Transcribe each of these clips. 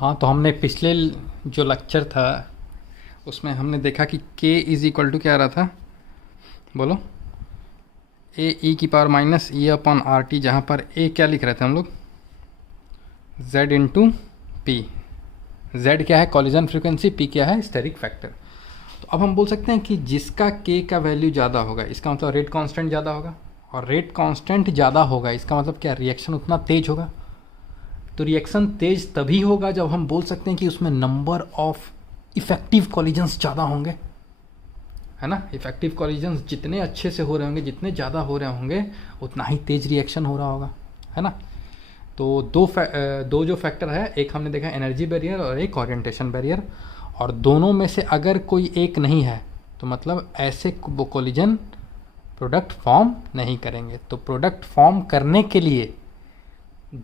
हाँ, तो हमने पिछले जो लेक्चर था उसमें हमने देखा कि k इज़ इक्वल टू क्या आ रहा था, बोलो, ए ई की पावर माइनस ई अपॉन आर टी, जहाँ पर ए क्या लिख रहे थे हम लोग, z इंटू पी। z क्या है, कॉलिजन फ्रीक्वेंसी, p क्या है, स्टेरिक फैक्टर। तो अब हम बोल सकते हैं कि जिसका k का वैल्यू ज़्यादा होगा इसका मतलब रेट कांस्टेंट ज़्यादा होगा, और रेट कांस्टेंट ज़्यादा होगा इसका मतलब क्या, रिएक्शन उतना तेज होगा। तो रिएक्शन तेज तभी होगा जब हम बोल सकते हैं कि उसमें नंबर ऑफ इफ़ेक्टिव कॉलिजन्स ज़्यादा होंगे, है ना। इफ़ेक्टिव कॉलिजन्स जितने अच्छे से हो रहे होंगे, जितने ज़्यादा हो रहे होंगे, उतना ही तेज रिएक्शन हो रहा होगा, है ना। तो दो जो फैक्टर है, एक हमने देखा एनर्जी बैरियर और एक ओरिएंटेशन बैरियर, और दोनों में से अगर कोई एक नहीं है तो मतलब ऐसे वो कॉलिजन प्रोडक्ट फॉर्म नहीं करेंगे। तो प्रोडक्ट फॉर्म करने के लिए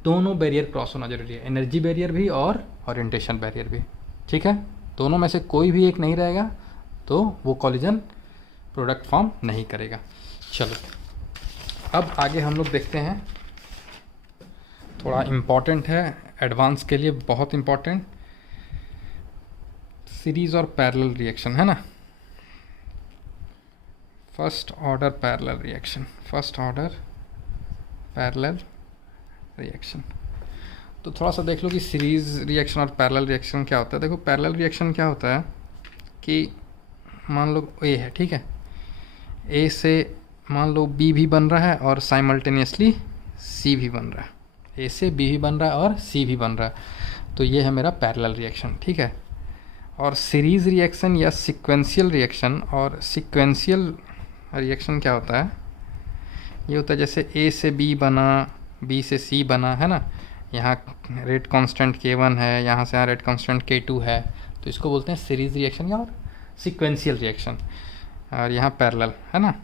दोनों बैरियर क्रॉस होना जरूरी है, एनर्जी बैरियर भी और ओरिएंटेशन बैरियर भी, ठीक है। दोनों में से कोई भी एक नहीं रहेगा तो वो कॉलिजन प्रोडक्ट फॉर्म नहीं करेगा। चलो अब आगे हम लोग देखते हैं, थोड़ा इम्पॉर्टेंट है, एडवांस के लिए बहुत इम्पॉर्टेंट, सीरीज और पैरेलल रिएक्शन, है ना। First order parallel reaction, first order parallel reaction. तो थोड़ा सा देख लो कि सीरीज रिएक्शन और पैरेलल रिएक्शन क्या होता है। देखो पैरेलल रिएक्शन क्या होता है कि मान लो ए है, ठीक है, ए से मान लो बी भी बन रहा है और साइमल्टेनियसली सी भी बन रहा है, ए से बी भी बन रहा है और सी भी बन रहा है, तो ये है मेरा पैरेलल रिएक्शन, ठीक है। और सीरीज रिएक्शन या सीक्वेंशियल रिएक्शन, और सीक्वेंशियल रिएक्शन क्या होता है, ये होता है जैसे ए से बी बना, बी से सी बना, है ना, यहाँ रेट कांस्टेंट K1 है, यहाँ से यहाँ रेट कांस्टेंट K2 है, तो इसको बोलते हैं सीरीज रिएक्शन या और सीक्वेंशियल रिएक्शन। और यहाँ पैरेलल, है ना,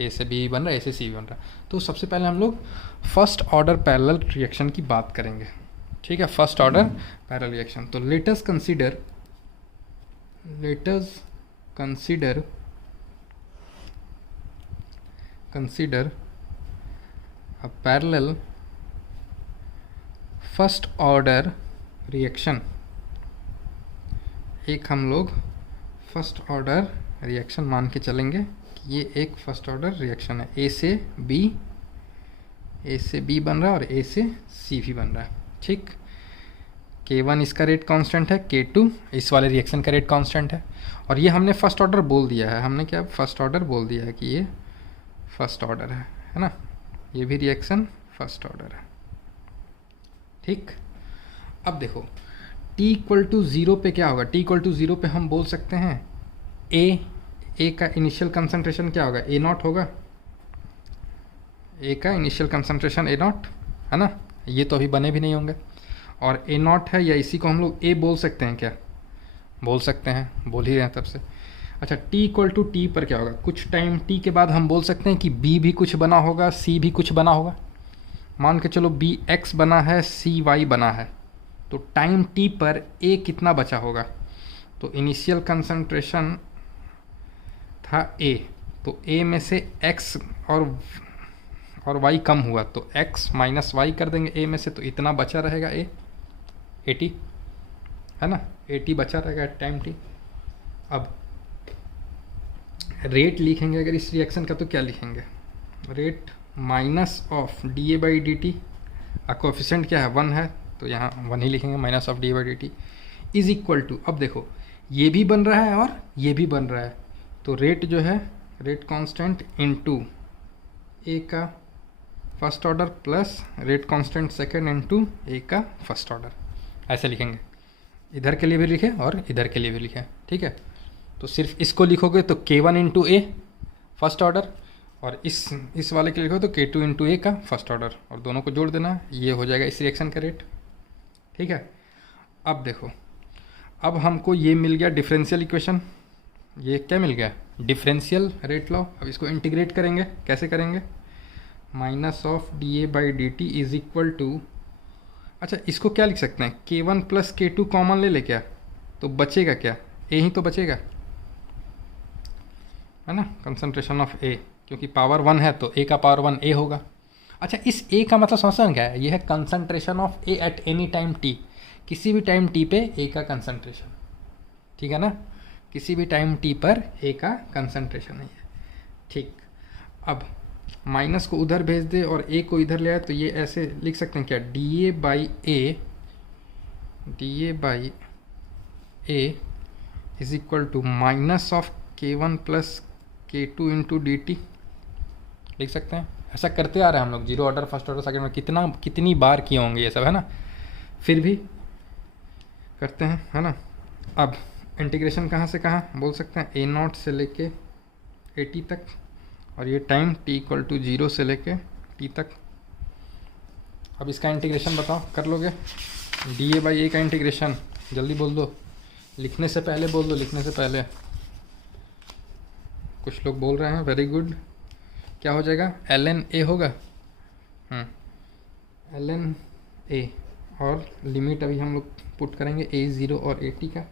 ए से बी बन रहा है, ए से सी बन रहा है। तो सबसे पहले हम लोग फर्स्ट ऑर्डर पैरेलल रिएक्शन की बात करेंगे, ठीक है, फर्स्ट ऑर्डर पैरेलल रिएक्शन। तो let us consider a parallel first order reaction. एक हम लोग फर्स्ट ऑर्डर रिएक्शन मान के चलेंगे कि ये एक फर्स्ट ऑर्डर रिएक्शन है, ए से बी बन रहा है और ए से सी भी बन रहा है, ठीक। K1 इसका रेट कांस्टेंट है, K2 इस वाले रिएक्शन का रेट कांस्टेंट है, और ये हमने फर्स्ट ऑर्डर बोल दिया है, हमने क्या फर्स्ट ऑर्डर बोल दिया है कि ये फर्स्ट ऑर्डर है ना, ये भी रिएक्शन फर्स्ट ऑर्डर है, ठीक। अब देखो t इक्वल टू 0 पे क्या होगा, t इक्वल टू 0 पे हम बोल सकते हैं ए का इनिशियल कंसंट्रेशन क्या होगा, A0 होगा, ए का इनिशियल कंसंट्रेशन A0, है ना, ये तो अभी बने भी नहीं होंगे, और A0 है, या इसी को हम लोग A बोल सकते हैं, क्या बोल सकते हैं, बोल ही रहे हैं तब से। अच्छा t इक्वल टू टी पर क्या होगा, कुछ टाइम t के बाद हम बोल सकते हैं कि b भी कुछ बना होगा, c भी कुछ बना होगा। मान के चलो b x बना है, c y बना है, तो टाइम t पर a कितना बचा होगा, तो इनिशियल कंसंट्रेशन था a, तो a में से x और y कम हुआ, तो x माइनस y कर देंगे a में से, तो इतना बचा रहेगा a 80, है ना, 80 बचा रहेगा टाइम t। अब रेट लिखेंगे अगर इस रिएक्शन का, तो क्या लिखेंगे, rate minus of d a by d t, coefficient क्या है 1 है, तो यहाँ 1 ही लिखेंगे, minus of d a by d t is equal to, अब देखो ये भी बन रहा है और ये भी बन रहा है, तो रेट जो है रेट कांस्टेंट इनटू ए का first order plus rate constant second into A का फर्स्ट ऑर्डर, ऐसे लिखेंगे। इधर के लिए भी लिखे और इधर के लिए भी लिखे, ठीक है। तो सिर्फ इसको लिखोगे तो K1 into a first order, और इस वाले के लिए लिखो तो K2 इंटू ए का फर्स्ट ऑर्डर, और दोनों को जोड़ देना, ये हो जाएगा इस रिएक्शन का रेट, ठीक है। अब देखो, अब हमको ये मिल गया डिफरेंशियल इक्वेशन, ये क्या मिल गया, डिफरेंशियल रेट लॉ। अब इसको इंटीग्रेट करेंगे, कैसे करेंगे, minus of d a by d t is equal to, अच्छा इसको क्या लिख सकते हैं, K1 प्लस K2 कॉमन ले क्या, तो बचेगा क्या, ए ही तो बचेगा, है ना, कंसंट्रेशन ऑफ ए, क्योंकि पावर 1 है तो ए का पावर 1 ए होगा। अच्छा इस ए का मतलब समझते हैं क्या है, ये है concentration of A at any time T, किसी भी टाइम टी पे ए का कंसंट्रेशन, ठीक है ना, किसी भी टाइम टी पर ए का कंसंट्रेशन है, ठीक। अब माइनस को उधर भेज दे और ए को इधर ले आए, तो ये ऐसे लिख सकते हैं क्या, d a by a is equal to minus of k1 plus k2 into d t, लिख सकते हैं। ऐसा करते आ रहे हैं हम लोग, zero order, first order, second में कितनी बार किए होंगे ये सब, है ना, फिर भी करते हैं, है ना। अब इंटीग्रेशन कहाँ से कहाँ बोल सकते हैं, ए नॉट से लेके ए टी तक, और ये टाइम t इक्वल टू 0 से लेके t तक। अब इसका इंटीग्रेशन बताओ, कर लोगे, डी ए बाई ए का इंटीग्रेशन, जल्दी बोल दो, लिखने से पहले बोल दो, लिखने से पहले। कुछ लोग बोल रहे हैं, वेरी गुड। क्या हो जाएगा, ln a होगा, ln a, और लिमिट अभी हम लोग पुट करेंगे a0 और at का,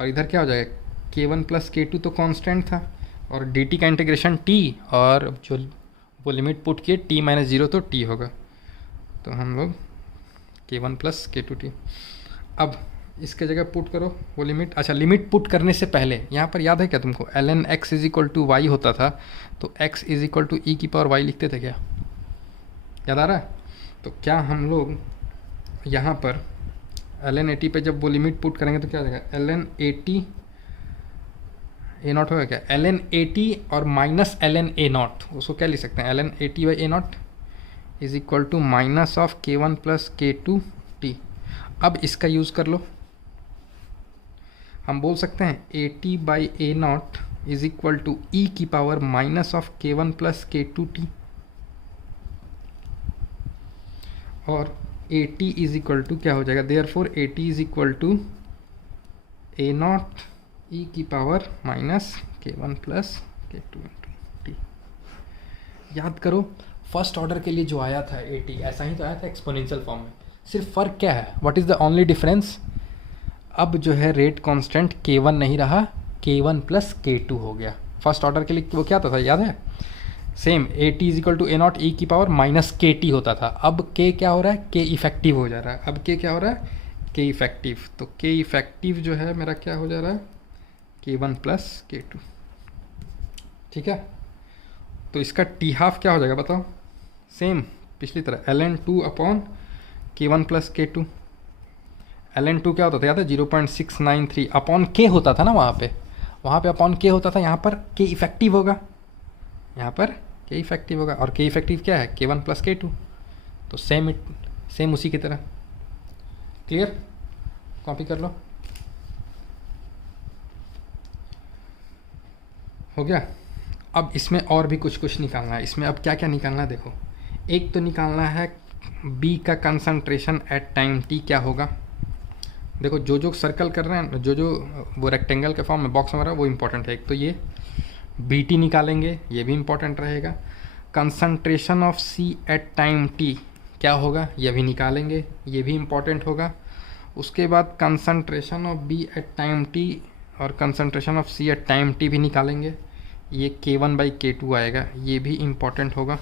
और इधर क्या हो जाएगा, k1 प्लस k2 तो कांस्टेंट था, और dt का इंटीग्रेशन t, और जो वो लिमिट पुट किए t माइनस 0 तो t होगा, तो हम लोग k1 प्लस k2t। अब इसके जगह पुट करो वो लिमिट। अच्छा, लिमिट पुट करने से पहले यहाँ पर याद है क्या तुमको, ln x is equal to y होता था, तो x इज इक्वल टू ई की पावर y लिखते थे क्या, याद आ रहा है। तो क्या हम लोग यहाँ पर ln at पे जब वो लिमिट पुट करेंगे तो क्या हो जाएगा, ln at a नॉट होगा क्या, ln at और माइनस ln a नॉट, उसको क्या लिख सकते हैं, ln at by a naught is equal to minus of k1 plus k2t। अब इसका यूज़ कर लो, हम बोल सकते हैं A T by A naught is equal to ई की power minus of k1 plus k2t, और A T is equal to क्या हो जाएगा, therefore A T is equal to A naught E की power minus k1 plus k2 into T. याद करो, first order के लिए जो आया था ए टी, ऐसा ही तो आया था एक्सपोनेंशियल फॉर्म में, सिर्फ फ़र्क क्या है, what is the only difference, अब जो है रेट कांस्टेंट k1 नहीं रहा, k1 प्लस k2 हो गया। फर्स्ट ऑर्डर के लिए वो क्या था याद है, same A T is equal to A naught E की पावर माइनस के टी होता था, अब k क्या हो रहा है, k इफेक्टिव हो जा रहा है, अब k क्या हो रहा है, k इफेक्टिव, तो k इफेक्टिव जो है मेरा क्या हो जा रहा है, k1 प्लस k2, ठीक है। तो इसका टी हाफ क्या हो जाएगा बताओ, सेम पिछली तरह ln 2 upon k1 plus k2, ln 2 क्या होता था याद है, 0.693 अपॉन k होता था ना, वहाँ पे अपॉन k होता था, यहाँ पर k इफेक्टिव होगा, यहाँ पर k इफेक्टिव होगा, और k इफेक्टिव क्या है, k1 प्लस k2, तो सेम उसी की तरह। क्लियर, कॉपी कर लो, हो गया। अब इसमें और भी कुछ निकालना है, इसमें अब क्या क्या निकालना है देखो, एक तो निकालना है B का कंसंट्रेशन एट टाइम t क्या होगा। देखो जो सर्कल कर रहे हैं, जो वो रेक्टेंगल के फॉर्म में बॉक्स में रहा है वो इंपॉर्टेंट है, एक तो ये BT निकालेंगे, ये भी इंपॉर्टेंट रहेगा। Concentration of C at time t क्या होगा, ये भी निकालेंगे, ये भी इंपॉर्टेंट होगा। उसके बाद concentration of B at time t और concentration of C at time t भी निकालेंगे, ये k1 बाई k2 आएगा, ये भी इम्पॉर्टेंट होगा।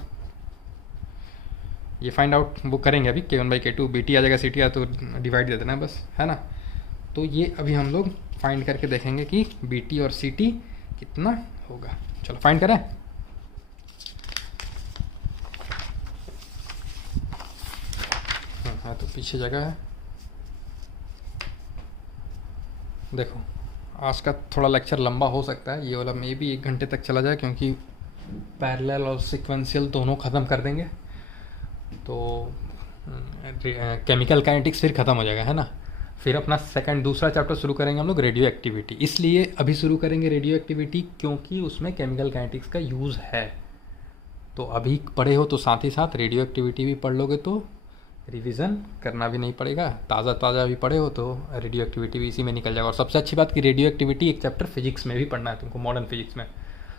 ये फाइंड आउट वो करेंगे अभी, k1 बाई k2, BT आ जाएगा, CT आ तो डिवाइड दे देना बस, है ना। तो ये अभी हम लोग फाइंड करके देखेंगे कि BT और CT कितना होगा। चलो फाइंड करें। हाँ तो पीछे जगह है। देखो आज का थोड़ा लेक्चर लंबा हो सकता है, ये वाला मे भी 1 घंटे तक चला जाए, क्योंकि पैरेलल और सीक्वेंशियल दोनों ख़त्म कर देंगे, तो केमिकल काइनेटिक्स फिर ख़त्म हो जाएगा, है ना। फिर अपना दूसरा चैप्टर शुरू करेंगे हम लोग, रेडियो एक्टिविटी। इसलिए अभी शुरू करेंगे रेडियो एक्टिविटी, क्योंकि उसमें केमिकल काइनेटिक्स का यूज़ है। तो अभी पढ़े हो तो साथ ही साथ रेडियो एक्टिविटी भी पढ़ लोगे, तो रिवीजन करना भी नहीं पड़ेगा, ताज़ा भी पढ़े हो तो रेडियो एक्टिविटी भी इसी में निकल जाएगा। और सबसे अच्छी बात कि रेडियो एक्टिविटी एक चैप्टर फिजिक्स में भी पढ़ना है तुमको, मॉडर्न फिजिक्स में,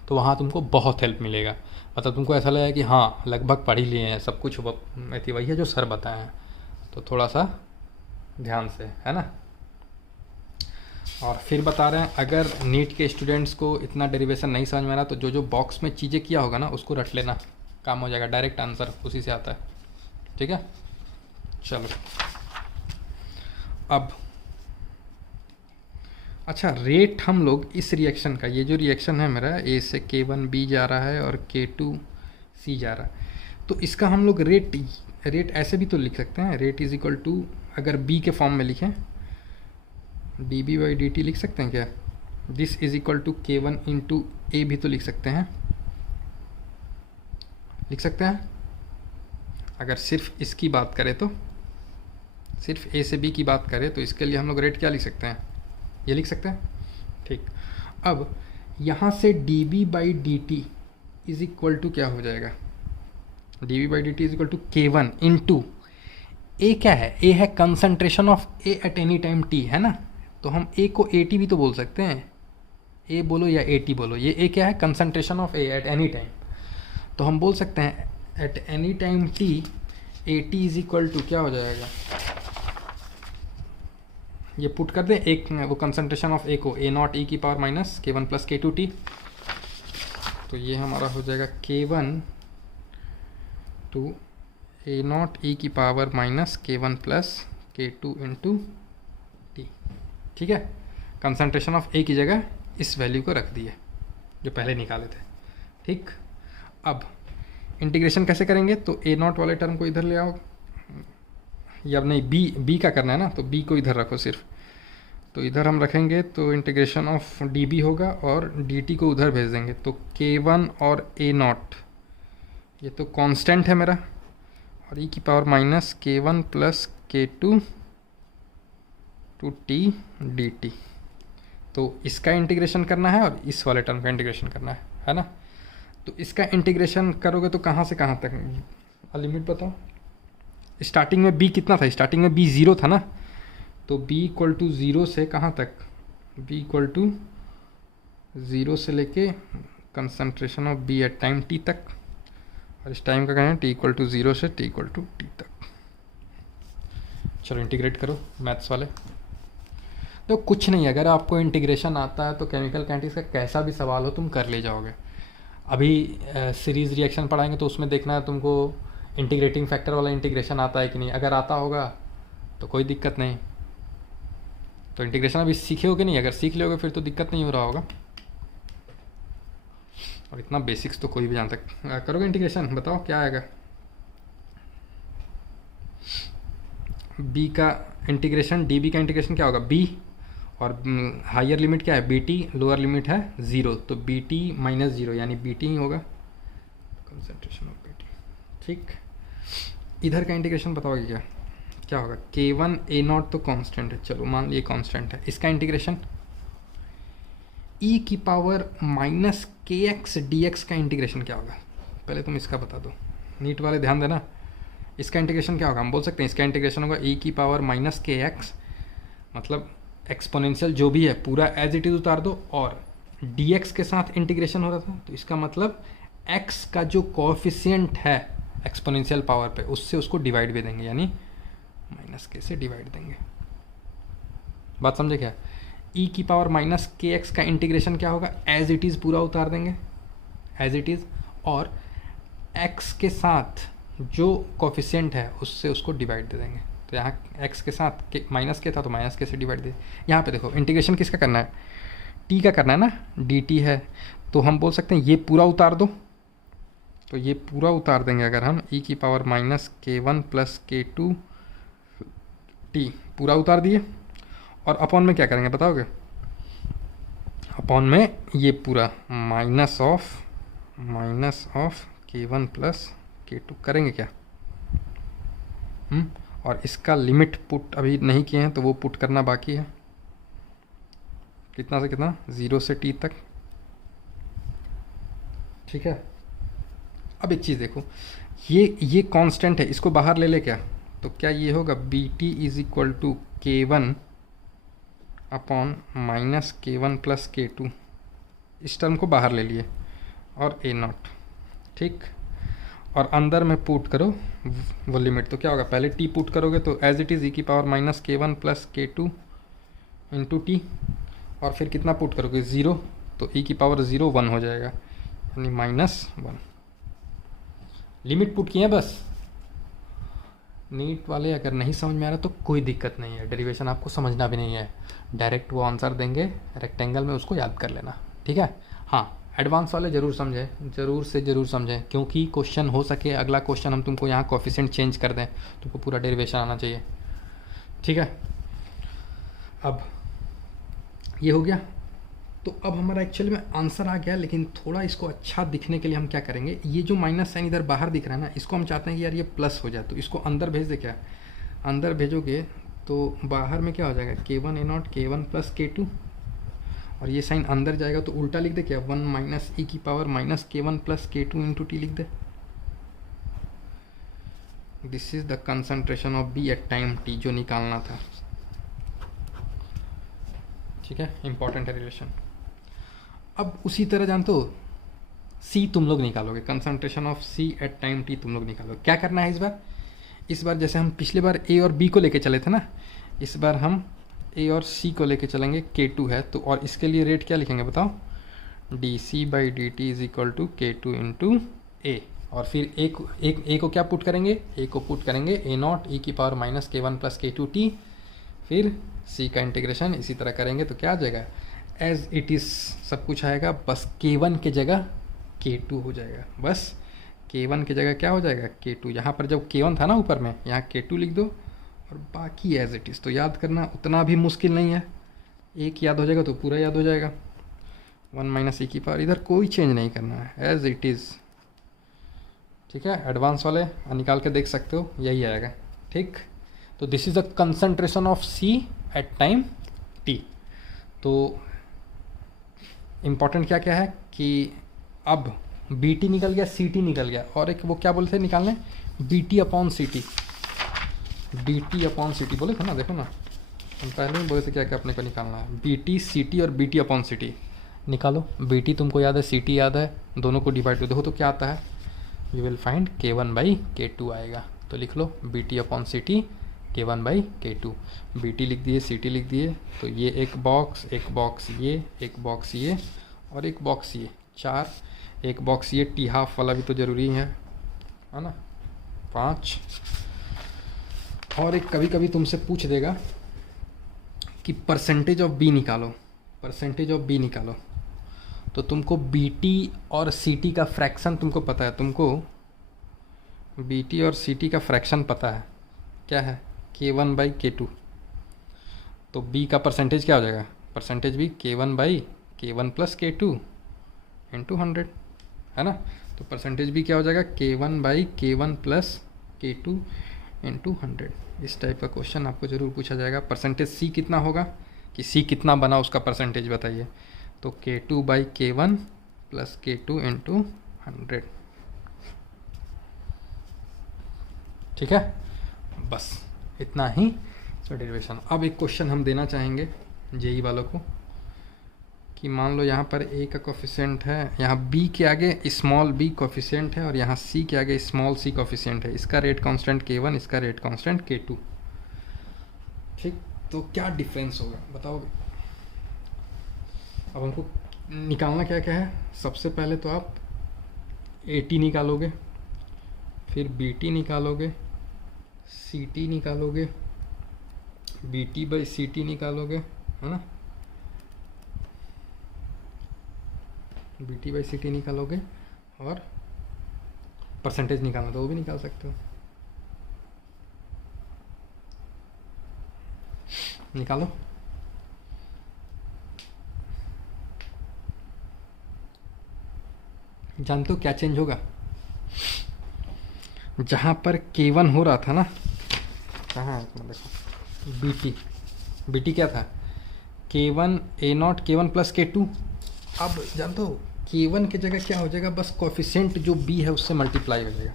तो वहाँ तुमको बहुत हेल्प मिलेगा। मतलब तुमको ऐसा लगेगा कि हाँ लगभग पढ़ ही लिए हैं सब कुछ, वही है जो सर बताए हैं, तो थोड़ा सा ध्यान से, है ना। और फिर बता रहे हैं, अगर नीट के स्टूडेंट्स को इतना डेरिवेशन नहीं समझ में आ रहा तो जो बॉक्स में चीज़ें किया होगा ना उसको रट लेना, काम हो जाएगा, डायरेक्ट आंसर उसी से आता है, ठीक है। चलो अब अच्छा, रेट हम लोग इस रिएक्शन का, ये जो रिएक्शन है मेरा ए से K1B जा रहा है और K2C जा रहा है, तो इसका हम लोग रेट ऐसे भी तो लिख सकते हैं, रेट इज इक्वल टू, अगर B के फॉर्म में लिखें dB/dt लिख सकते हैं क्या, this is equal to K1 into A भी तो लिख सकते हैं, लिख सकते हैं। अगर सिर्फ इसकी बात करें तो, सिर्फ ए से बी की बात करें तो इसके लिए हम लोग रेट क्या लिख सकते हैं, ये लिख सकते हैं। ठीक, अब यहाँ से dB/dt इज इक्वल टू क्या हो जाएगा, dB/dt is equal to K1 into A, क्या है, ए है concentration of A at any time t, है ना, तो हम ए को AT भी तो बोल सकते हैं, ए बोलो या AT बोलो, ये ए क्या है, concentration of A at any time, तो हम बोल सकते हैं at any time t AT is equal to क्या हो जाएगा, ये पुट कर दें एक वो कंसंट्रेशन ऑफ ए को A0e⁻⁻K1 + K2t, तो ये हमारा हो जाएगा K1 to A0e⁻⁻K1 + K2 into T. ठीक है, कंसंट्रेशन ऑफ ए की जगह इस वैल्यू को रख दिए जो पहले निकाले थे। ठीक, अब इंटीग्रेशन कैसे करेंगे, तो A0 वाले टर्म को इधर ले आओ, या नहीं बी का करना है ना, तो बी को इधर रखो सिर्फ, तो इधर हम रखेंगे तो इंटीग्रेशन ऑफ dB होगा और dt को उधर भेज देंगे, तो K1 और A0 ये तो कांस्टेंट है मेरा, और e⁻⁻K1 + K2 to t dt, तो इसका इंटीग्रेशन करना है और इस वाले टर्म का इंटीग्रेशन करना है ना। तो इसका इंटीग्रेशन करोगे तो कहाँ से कहाँ तक, लिमिट बताओ। स्टार्टिंग में b कितना था, स्टार्टिंग में b 0 था ना, तो b = 0 से कहाँ तक, b = 0 से लेके concentration of b at time t तक, और इस टाइम का कहें t = 0 से t = t तक। चलो इंटीग्रेट करो मैथ्स वाले। तो कुछ नहीं, अगर आपको इंटीग्रेशन आता है तो केमिकल काइनेटिक्स का कैसा भी सवाल हो तुम कर ले जाओगे। अभी सीरीज़ रिएक्शन पढ़ाएंगे तो उसमें देखना है तुमको इंटीग्रेटिंग फैक्टर वाला इंटीग्रेशन आता है कि नहीं, अगर आता होगा तो कोई दिक्कत नहीं, तो इंटीग्रेशन अभी सीखे हो कि नहीं, अगर सीख लोगे फिर तो दिक्कत नहीं हो रहा होगा, और इतना बेसिक्स तो कोई भी जान तक करोगे इंटीग्रेशन। बताओ क्या आएगा, b का इंटीग्रेशन, dB का इंटीग्रेशन क्या होगा, b, और हायर लिमिट क्या है bt, लोअर लिमिट है 0, तो bt - 0 यानी bt ही होगा, कंसंट्रेशन ऑफ bt। ठीक, इधर का इंटीग्रेशन बताओगे क्या, क्या होगा, K1 A0 तो कांस्टेंट है, चलो मान लिए कांस्टेंट है, इसका इंटीग्रेशन e⁻⁻kx dx का इंटीग्रेशन क्या होगा, पहले तुम इसका बता दो, नीट वाले ध्यान देना। इसका इंटीग्रेशन क्या होगा, हम बोल सकते हैं इसका इंटीग्रेशन होगा e⁻⁻kx, मतलब एक्सपोनेंशियल जो भी है पूरा एज इट इज़ उतार दो, और dx के साथ इंटीग्रेशन हो रहा था, तो इसका मतलब x का जो कोएफिशिएंट है एक्सपोनेंशियल पावर पे, उससे उसको डिवाइड भी देंगे, यानी -k से डिवाइड देंगे। बात समझे क्या, e⁻⁻kx का इंटीग्रेशन क्या होगा, एज इट इज़ पूरा उतार देंगे एज इट इज़, और x के साथ जो कोफिशिएंट है उससे उसको डिवाइड दे देंगे, तो यहाँ x के साथ -k था तो -k से डिवाइड दे। यहाँ पे देखो इंटीग्रेशन किसका करना है, t का करना है ना, dt है, तो हम बोल सकते हैं ये पूरा उतार दो, तो ये पूरा उतार देंगे अगर हम e⁻⁻K1 + K2 t पूरा उतार दिए, और अपॉन में क्या करेंगे बताओगे, अपॉन में ये पूरा माइनस ऑफ K1 + K2 करेंगे क्या, और इसका लिमिट पुट अभी नहीं किए हैं तो वो पुट करना बाकी है, कितना से कितना, 0 से t तक। ठीक है, अब एक चीज़ देखो, ये कांस्टेंट है, इसको बाहर ले ले क्या, तो क्या ये होगा bt = K1 upon -K1 + K2, इस टर्म को बाहर ले लिए, और A0। ठीक, और अंदर में पुट करो वो लिमिट, तो क्या होगा, पहले t पुट करोगे तो as it is e⁻⁻K1 + K2 into t, और फिर कितना पुट करोगे 0, तो e⁻0 1 हो जाएगा, यानी -1। लिमिट पुट किए बस, नीट वाले अगर नहीं समझ में आ रहा तो कोई दिक्कत नहीं है, डेरिवेशन आपको समझना भी नहीं है, डायरेक्ट वो आंसर देंगे रेक्टेंगल में, उसको याद कर लेना, ठीक है। हाँ, एडवांस वाले ज़रूर समझें, ज़रूर से ज़रूर समझें, क्योंकि क्वेश्चन हो सके अगला क्वेश्चन हम तुमको यहाँ कोफिशिएंट चेंज कर दें, तुमको पूरा डेरिवेशन आना चाहिए, ठीक है। अब ये हो गया, तो अब हमारा एक्चुअली में आंसर आ गया, लेकिन थोड़ा इसको अच्छा दिखने के लिए हम क्या करेंगे, ये जो माइनस साइन इधर बाहर दिख रहा है ना, इसको हम चाहते हैं कि यार ये प्लस हो जाए, तो इसको अंदर भेज दे। क्या अंदर भेजोगे तो बाहर में क्या हो जाएगा, k1 a0 k1 plus k2, और ये साइन अंदर जाएगा तो उल्टा लिख दे क्या, 1 माइनस ई की power minus k1 plus k2 into T लिख दे। This is the concentration of B at time t जो निकालना था, ठीक है, इंपॉर्टेंट है रिलेशन। अब उसी तरह जानते हो C तुम लोग निकालोगे, concentration of C at time t तुम लोग निकालोगे। क्या करना है इस बार जैसे हम पिछले बार A और B को लेके चले थे ना, इस बार हम A और C को लेके चलेंगे, K2 है तो, और इसके लिए रेट क्या लिखेंगे बताओ, dC/dt is equal to K2 into A, और फिर A को क्या पुट करेंगे, A को पुट करेंगे A0 e की power minus k1 plus k2t, फिर C का इंटीग्रेशन इसी तरह करेंगे तो क्या आ जाएगा, एज इट इज़ सब कुछ आएगा, बस k1 की जगह k2 हो जाएगा, बस k1 की जगह क्या हो जाएगा k2, यहाँ पर जब k1 था ना ऊपर में, यहाँ k2 लिख दो और बाकी एज इट इज़। तो याद करना उतना भी मुश्किल नहीं है, एक याद हो जाएगा तो पूरा याद हो जाएगा, 1 माइनस ई की पावर, इधर कोई चेंज नहीं करना है, एज इट इज़, ठीक है। एडवांस वाले निकाल के देख सकते हो, यही आएगा, ठीक। तो this is the concentration of C at time t। तो इम्पॉर्टेंट क्या क्या है कि अब BT निकल गया, CT निकल गया, और एक वो क्या बोले थे निकालने, BT upon CT, BT upon CT बोले थे ना, देखो ना हम पहले ही बोले थे क्या क्या अपने को निकालना है, BT CT और BT अपॉन CT निकालो। BT तुमको याद है, CT याद है, दोनों को डिवाइड कर देखो तो क्या आता है, यू विल फाइंड k1/k2 आएगा, तो लिख लो BT upon CT k1/k2, BT लिख दिए, CT लिख दिए, तो ये एक बॉक्स ये, एक बॉक्स ये, और एक बॉक्स ये, 4, एक बॉक्स ये, टी हाफ वाला भी तो ज़रूरी है ना, 5, और एक कभी कभी तुमसे पूछ देगा कि परसेंटेज ऑफ बी निकालो, परसेंटेज ऑफ बी निकालो, तो तुमको BT और CT का फ्रैक्शन तुमको पता है, तुमको BT और CT का फ्रैक्शन पता है, क्या है k1/k2, तो B का परसेंटेज क्या हो जाएगा, परसेंटेज भी k1/k1 प्लस k2 इंटू 100, है ना। तो परसेंटेज भी क्या हो जाएगा, k1/k1 प्लस k2 इंटू 100। इस टाइप का क्वेश्चन आपको ज़रूर पूछा जाएगा। परसेंटेज C कितना होगा, कि C कितना बना उसका परसेंटेज बताइए, तो k2/k1 प्लस k2 इंटू 100, ठीक है, बस इतना ही इसमें डेरिवेशन। अब एक क्वेश्चन हम देना चाहेंगे जेई वालों को कि मान लो यहाँ पर A का कोफिशिएंट है, यहाँ B के आगे स्मॉल b कोफिशिएंट है, और यहाँ C के आगे स्मॉल c कोफिशिएंट है, इसका रेट कांस्टेंट k1, इसका रेट कांस्टेंट k2, ठीक। तो क्या डिफरेंस होगा बताओगे। अब हमको निकालना क्या क्या है, सबसे पहले तो आप AT निकालोगे, फिर BT निकालोगे, CT निकालोगे, BT/CT निकालोगे, है ना, BT/CT निकालोगे, और परसेंटेज निकालना तो वो भी निकाल सकते हो, निकालो। जानते हो क्या चेंज होगा, जहाँ पर k1 हो रहा था ना, कहाँ है देखो, BT क्या था, k1 a0 k1 plus k2, अब जानते हो k1 की जगह क्या हो जाएगा, बस कोफिशिएंट जो b है उससे मल्टीप्लाई हो जाएगा।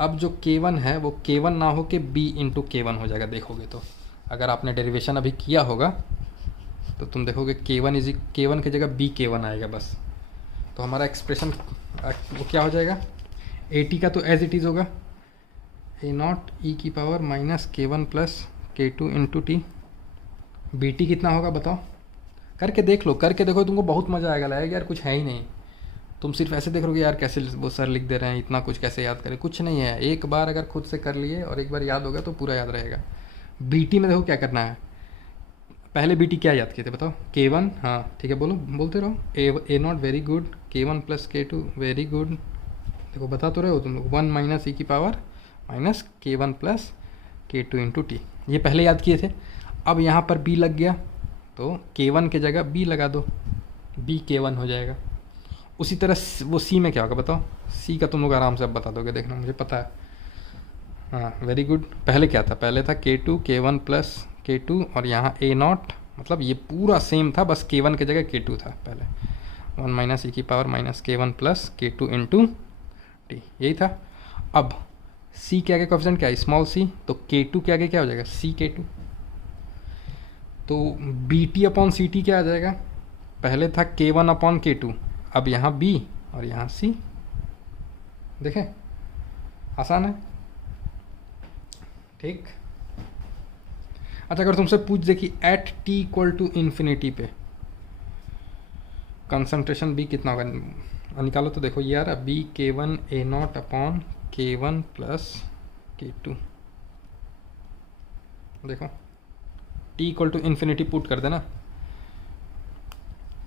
अब जो k1 है वो k1 ना हो के b इंटू k1 हो जाएगा, देखोगे तो अगर आपने डेरिवेशन अभी किया होगा तो तुम देखोगे k1 की जगह b k1 आएगा बस। तो हमारा एक्सप्रेशन वो क्या हो जाएगा, AT का तो एज इट इज़ होगा a0 e की power minus k1 plus k2 into T. BT कितना होगा बताओ, करके देख लो, करके देखो तुमको बहुत मज़ा आएगा, लगेगा यार कुछ है ही नहीं, तुम सिर्फ ऐसे देख रहे हो यार कैसे वो सर लिख दे रहे हैं, इतना कुछ कैसे याद करें, कुछ नहीं है। एक बार अगर खुद से कर लिए और एक बार याद हो गया तो पूरा याद रहेगा। बीटी में देखो क्या करना है। पहले बीटी क्या याद किए थे बताओ? K1, हाँ ठीक है, बोलो, बोलते रहो। A naught very good, K1 plus K2 very good. देखो बता तो रहे हो तुम लोग, 1 माइनस ई की power minus K1 plus K2 into T, ये पहले याद किए थे। अब यहाँ पर B लग गया तो K1 के जगह B लगा दो, B K1 हो जाएगा। उसी तरह वो C में क्या होगा बताओ? C का तुम लोग आराम से अब बता दोगे, देखना, मुझे पता है। हाँ वेरी गुड। पहले क्या था? पहले था K2 K1 प्लस K2 और यहाँ A नॉट, मतलब ये पूरा सेम था, बस K1 की जगह K2 था पहले। 1 माइनस ई की power minus K1 plus K2 into T, यही था। अब C के आगे कोएफिशिएंट क्या है? स्मॉल c, तो K2 के आगे क्या हो जाएगा? C K2। तो BT अपॉन CT क्या आ जाएगा? पहले था K1 अपॉन K2, अब यहाँ B और यहाँ C। देखें, आसान है, ठीक। अच्छा, अगर तुमसे पूछ दे कि at t equal to infinity पे कंसंट्रेशन B कितना होगा, निकालो तो देखो यार। B K1 A naught upon K1 plus K2, देखो t equal to infinity put कर देना,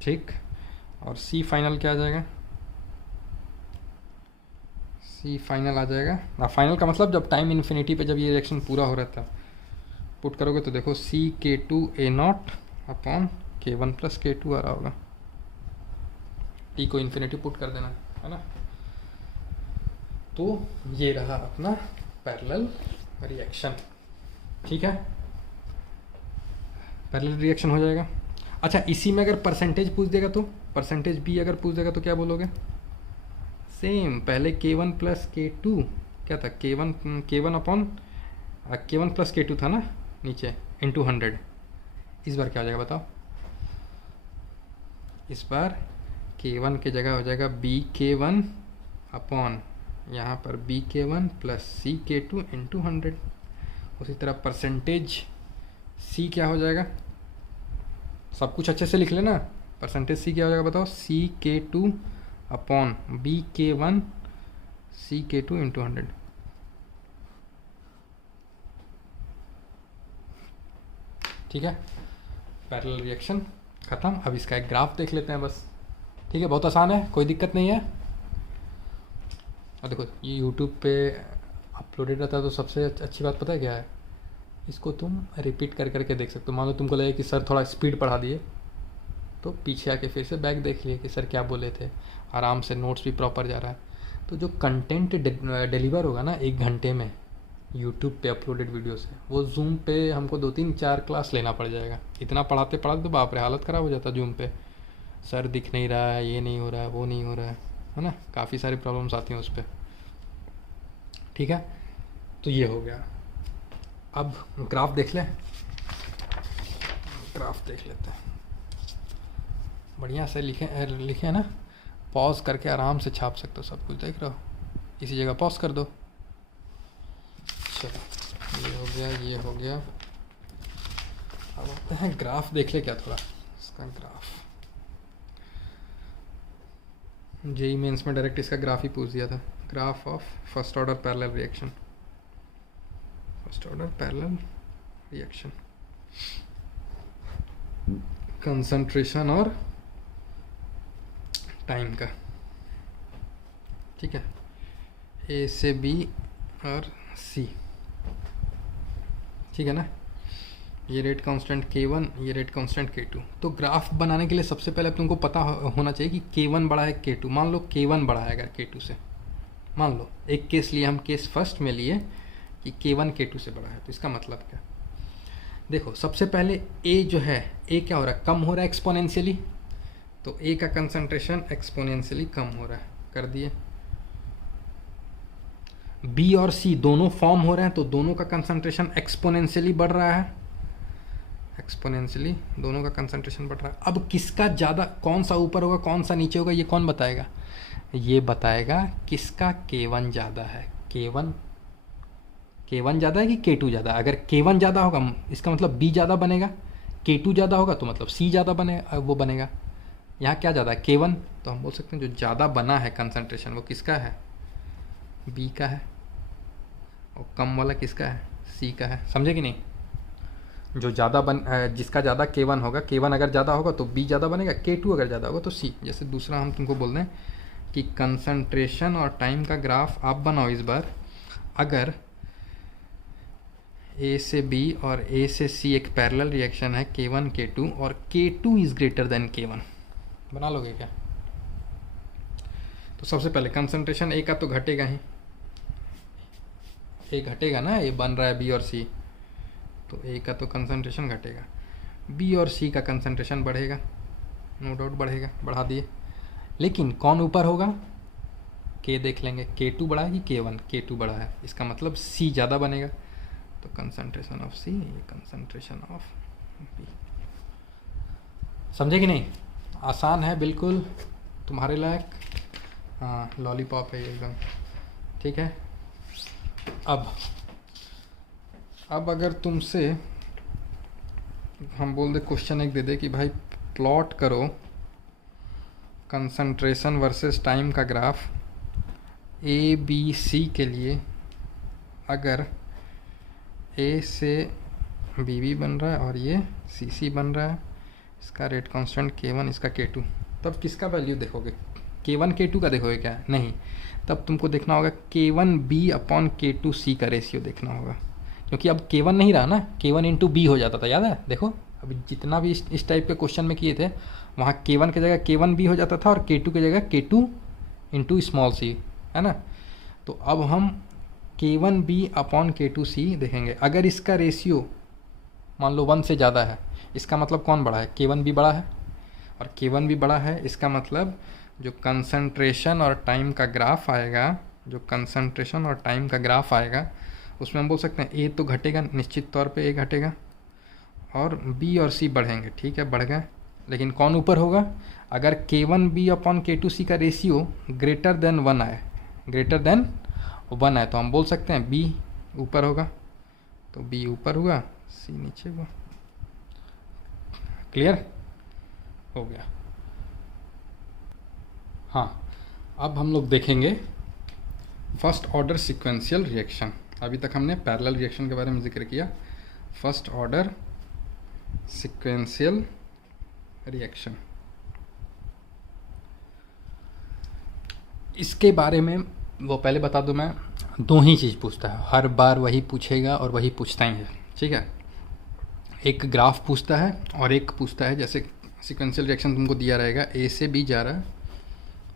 ठीक। और C फाइनल क्या आ जाएगा? C फाइनल आ जाएगा, फाइनल का मतलब जब टाइम इन्फिनिटी पे जब ये रिएक्शन पूरा हो रहा था, पुट करोगे तो देखो C K2 A naught upon K1 plus K2 आ रहा होगा। T को इन्फिनिटी पुट कर देना है ना। तो ये रहा अपना पैरेलल रिएक्शन, ठीक है, पैरेलल रिएक्शन हो जाएगा। अच्छा, इसी में अगर परसेंटेज पूछ देगा तो, परसेंटेज B अगर पूछ देगा तो क्या बोलोगे? सेम, पहले K1 प्लस K2 क्या था? K1 upon K1 plus K2 था ना नीचे, इंटू 100। इस बार क्या हो जाएगा बताओ? इस बार K1 की जगह हो जाएगा BK1 अपॉन यहाँ पर BK1 प्लस CK2 इंटू 100। उसी तरह परसेंटेज C क्या हो जाएगा? सब कुछ अच्छे से लिख लेना। परसेंटेज C क्या हो जाएगा बताओ? CK2 upon BK1 CK2 into 100। ठीक है, पैरेलल रिएक्शन ख़त्म। अब इसका एक ग्राफ देख लेते हैं बस, ठीक है, बहुत आसान है, कोई दिक्कत नहीं है। और देखो ये यूट्यूब पे अपलोडेड रहता है तो सबसे अच्छी बात पता है क्या है? इसको तुम रिपीट कर करके देख सकते हो। मान लो तुमको लगे कि सर थोड़ा स्पीड बढ़ा दिए, तो पीछे आके फिर से बैक देख लिए कि सर क्या बोले थे, आराम से नोट्स भी प्रॉपर जा रहा है। तो जो कंटेंट डिलीवर होगा ना 1 घंटे में यूट्यूब पे अपलोडेड वीडियो से, वो जूम पे हमको 2-3-4 क्लास लेना पड़ जाएगा। इतना पढ़ाते पढ़ाते तो बाप रे हालत ख़राब हो जाता जूम पे, सर दिख नहीं रहा है, ये नहीं हो रहा है, वो नहीं हो रहा है ना, काफ़ी सारी प्रॉब्लम्स आती हैं उस पर, ठीक है। तो ये हो गया। अब ग्राफ देख लें, ग्राफ देख लेते हैं, बढ़िया से लिखे ना, पॉज करके आराम से छाप सकते हो सब कुछ, देख रहे हो, इसी जगह पॉज कर दो। चलो ये हो गया, ये हो गया। अब आते हैं ग्राफ देख ले क्या थोड़ा, इसका ग्राफ जेई मेंस में डायरेक्ट इसका ग्राफ ही पूछ दिया था। Graph of first order parallel reaction, first order parallel reaction, concentration और टाइम का, ठीक है, ए से बी और सी, ठीक है ना। ये रेट कांस्टेंट K1, ये रेट कांस्टेंट K2। तो ग्राफ बनाने के लिए सबसे पहले तुमको पता होना चाहिए कि K1 बड़ा है K2। मान लो K1 बड़ा है अगर K2 से, मान लो एक केस लिए हम, केस फर्स्ट में लिए कि K1 K2 से बड़ा है, तो इसका मतलब क्या? देखो सबसे पहले A जो है, A क्या हो रहा है? कम हो रहा है एक्सपोनेंशियली, तो A का कंसंट्रेशन एक्सपोनेंशियली कम हो रहा है, कर दिए। B और C दोनों फॉर्म हो रहे हैं, तो दोनों का कंसंट्रेशन एक्सपोनेंशियली बढ़ रहा है, एक्सपोनेंशियली दोनों का कंसंट्रेशन बढ़ रहा है। अब किसका ज़्यादा, कौन सा ऊपर होगा कौन सा नीचे होगा, ये कौन बताएगा? ये बताएगा किसका K1 ज़्यादा है। K1 ज़्यादा है कि K2 ज़्यादा? अगर K1 ज़्यादा होगा इसका मतलब B ज़्यादा बनेगा, K2 ज़्यादा होगा तो मतलब C ज़्यादा बनेगा, वो बनेगा। यहाँ क्या ज़्यादा है, K1, तो हम बोल सकते हैं जो ज़्यादा बना है कंसंट्रेशन वो किसका है, B का है, और कम वाला किसका है, C का है। समझे कि नहीं? जो ज़्यादा जिसका ज़्यादा K1 होगा, K1 अगर ज़्यादा होगा तो B ज़्यादा बनेगा, K2 अगर ज़्यादा होगा तो C। जैसे दूसरा हम तुमको बोल दें कि कंसंट्रेशन और टाइम का ग्राफ आप बनाओ इस बार, अगर A से B और A से C एक पैरेलल रिएक्शन है, K1 K2, और K2 is greater than K1, बना लोगे क्या? तो सबसे पहले कंसंट्रेशन A का तो घटेगा ही, A घटेगा ना, A बन रहा है B और C, तो A का तो कंसंट्रेशन घटेगा, B और C का कंसंट्रेशन बढ़ेगा, नो डाउट बढ़ेगा, बढ़ा दिए। लेकिन कौन ऊपर होगा, K देख लेंगे, K2 बड़ा है कि K1, K2 बड़ा है, इसका मतलब C ज़्यादा बनेगा, तो concentration of C, concentration of B। समझे कि नहीं? आसान है बिल्कुल, तुम्हारे लायक, हाँ लॉलीपॉप है एकदम, ठीक है। अब अगर तुमसे हम बोल दे, क्वेश्चन एक दे दे कि भाई प्लॉट करो कंसंट्रेशन वर्सेस टाइम का ग्राफ ABC के लिए, अगर A से BB बन रहा है और ये CC बन रहा है, इसका रेट कांस्टेंट K1, इसका K2, तब किसका वैल्यू देखोगे, K1 K2 का देखोगे क्या? नहीं, तब तुमको देखना होगा K1B अपॉन K2C का रेशियो देखना होगा, क्योंकि अब K1 नहीं रहा ना, K1 इंटू B हो जाता था, याद है? देखो अभी जितना भी इस टाइप के क्वेश्चन में किए थे, वहाँ K1 की जगह K1B हो जाता था और K2 की जगह K2 इंटू स्मॉल सी, है ना। तो अब हम K1B अपॉन K2C देखेंगे। अगर इसका रेशियो मान लो 1 से ज़्यादा है, इसका मतलब कौन बड़ा है, K1B बड़ा है, और K1B बड़ा है, इसका मतलब जो कंसंट्रेशन और टाइम का ग्राफ आएगा, जो कंसंट्रेशन और टाइम का ग्राफ आएगा, उसमें हम बोल सकते हैं A तो घटेगा, निश्चित तौर पे A घटेगा, और B और C बढ़ेंगे, ठीक है बढ़ गए। लेकिन कौन ऊपर होगा, अगर K1B अपॉन K2C का रेशियो ग्रेटर देन 1 आए, ग्रेटर देन 1 आए, तो हम बोल सकते हैं B ऊपर होगा, तो B ऊपर हुआ, C नीचे हुआ। क्लियर हो गया? हाँ, अब हम लोग देखेंगे फर्स्ट ऑर्डर सिक्वेंशियल रिएक्शन। अभी तक हमने पैरेलल रिएक्शन के बारे में जिक्र किया, फर्स्ट ऑर्डर सिक्वेंशियल रिएक्शन, इसके बारे में वो पहले बता दूं मैं, दो ही चीज़ पूछता है, हर बार वही पूछेगा और वही पूछता ही है, ठीक है। एक ग्राफ पूछता है और एक पूछता है, जैसे सिक्वेंशियल रिएक्शन तुमको दिया रहेगा, A से B जा रहा है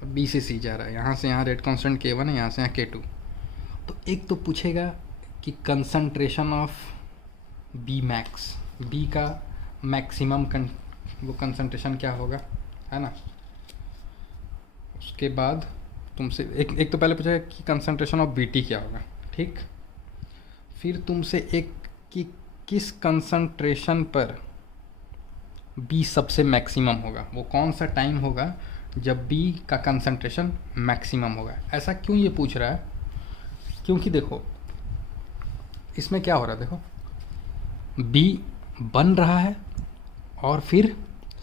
और B से C जा रहा है, यहाँ से यहाँ रेट कांस्टेंट K1 है, यहाँ से यहाँ K2, तो एक तो पूछेगा कि concentration of B max, B का मैक्सिमम वो कंसंट्रेशन क्या होगा, है ना। उसके बाद तुमसे एक तो पहले पूछेगा कि कंसंट्रेशन ऑफ BT क्या होगा, ठीक। फिर तुमसे एक कि किस कंसंट्रेशन पर B सबसे मैक्सिमम होगा, वो कौन सा टाइम होगा जब B का कंसंट्रेशन मैक्सिमम होगा। ऐसा क्यों ये पूछ रहा है, क्योंकि देखो इसमें क्या हो रहा है, देखो B बन रहा है और फिर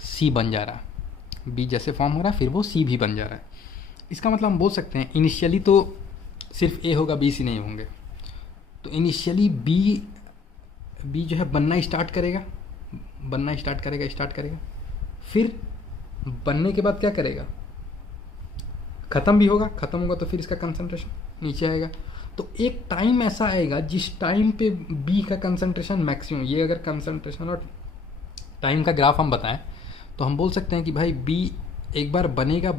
C बन जा रहा है, B जैसे फॉर्म हो रहा है फिर वो C भी बन जा रहा है। इसका मतलब हम बोल सकते हैं इनिशियली तो सिर्फ A होगा, B C नहीं होंगे, तो इनिशियली B जो है बनना स्टार्ट करेगा, फिर बनने के बाद क्या करेगा, ख़त्म भी होगा, ख़त्म होगा तो फिर इसका कंसंट्रेशन नीचे आएगा। तो एक टाइम ऐसा आएगा जिस टाइम पे B का कंसंट्रेशन मैक्सिमम, ये अगर कंसंट्रेशन और टाइम का ग्राफ हम बताएं तो हम बोल सकते हैं कि भाई B एक बार बनेगा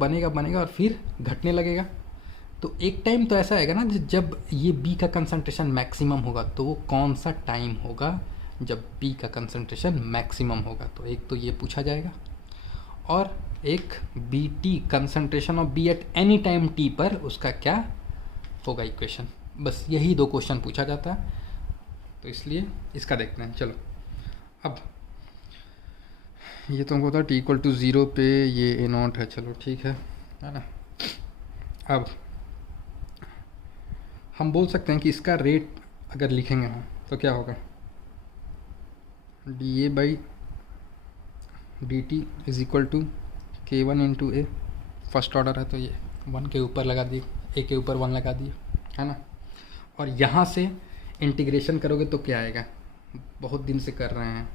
और फिर घटने लगेगा। तो एक टाइम तो ऐसा आएगा ना जब ये B का कंसंट्रेशन मैक्सिमम होगा, तो वो कौन सा टाइम होगा जब B का कंसंट्रेशन मैक्सिमम होगा, तो एक तो ये पूछा जाएगा, और एक BT concentration of B eight any time T पर उसका क्या होगा इक्वेशन। बस यही दो क्वेश्चन पूछा जाता है, तो इसलिए इसका देखते हैं। चलो अब ये तुमको था T इक्वल टू 0 पे ये A0 है, चलो ठीक है ना। अब हम बोल सकते हैं कि इसका रेट अगर लिखेंगे हम तो क्या होगा, dA by dt is equal to K1 into a, first order है तो ये 1 के ऊपर लगा दिए, ए के ऊपर 1 लगा दिए, है ना। और यहाँ से इंटीग्रेशन करोगे तो क्या आएगा, बहुत दिन से कर रहे हैं,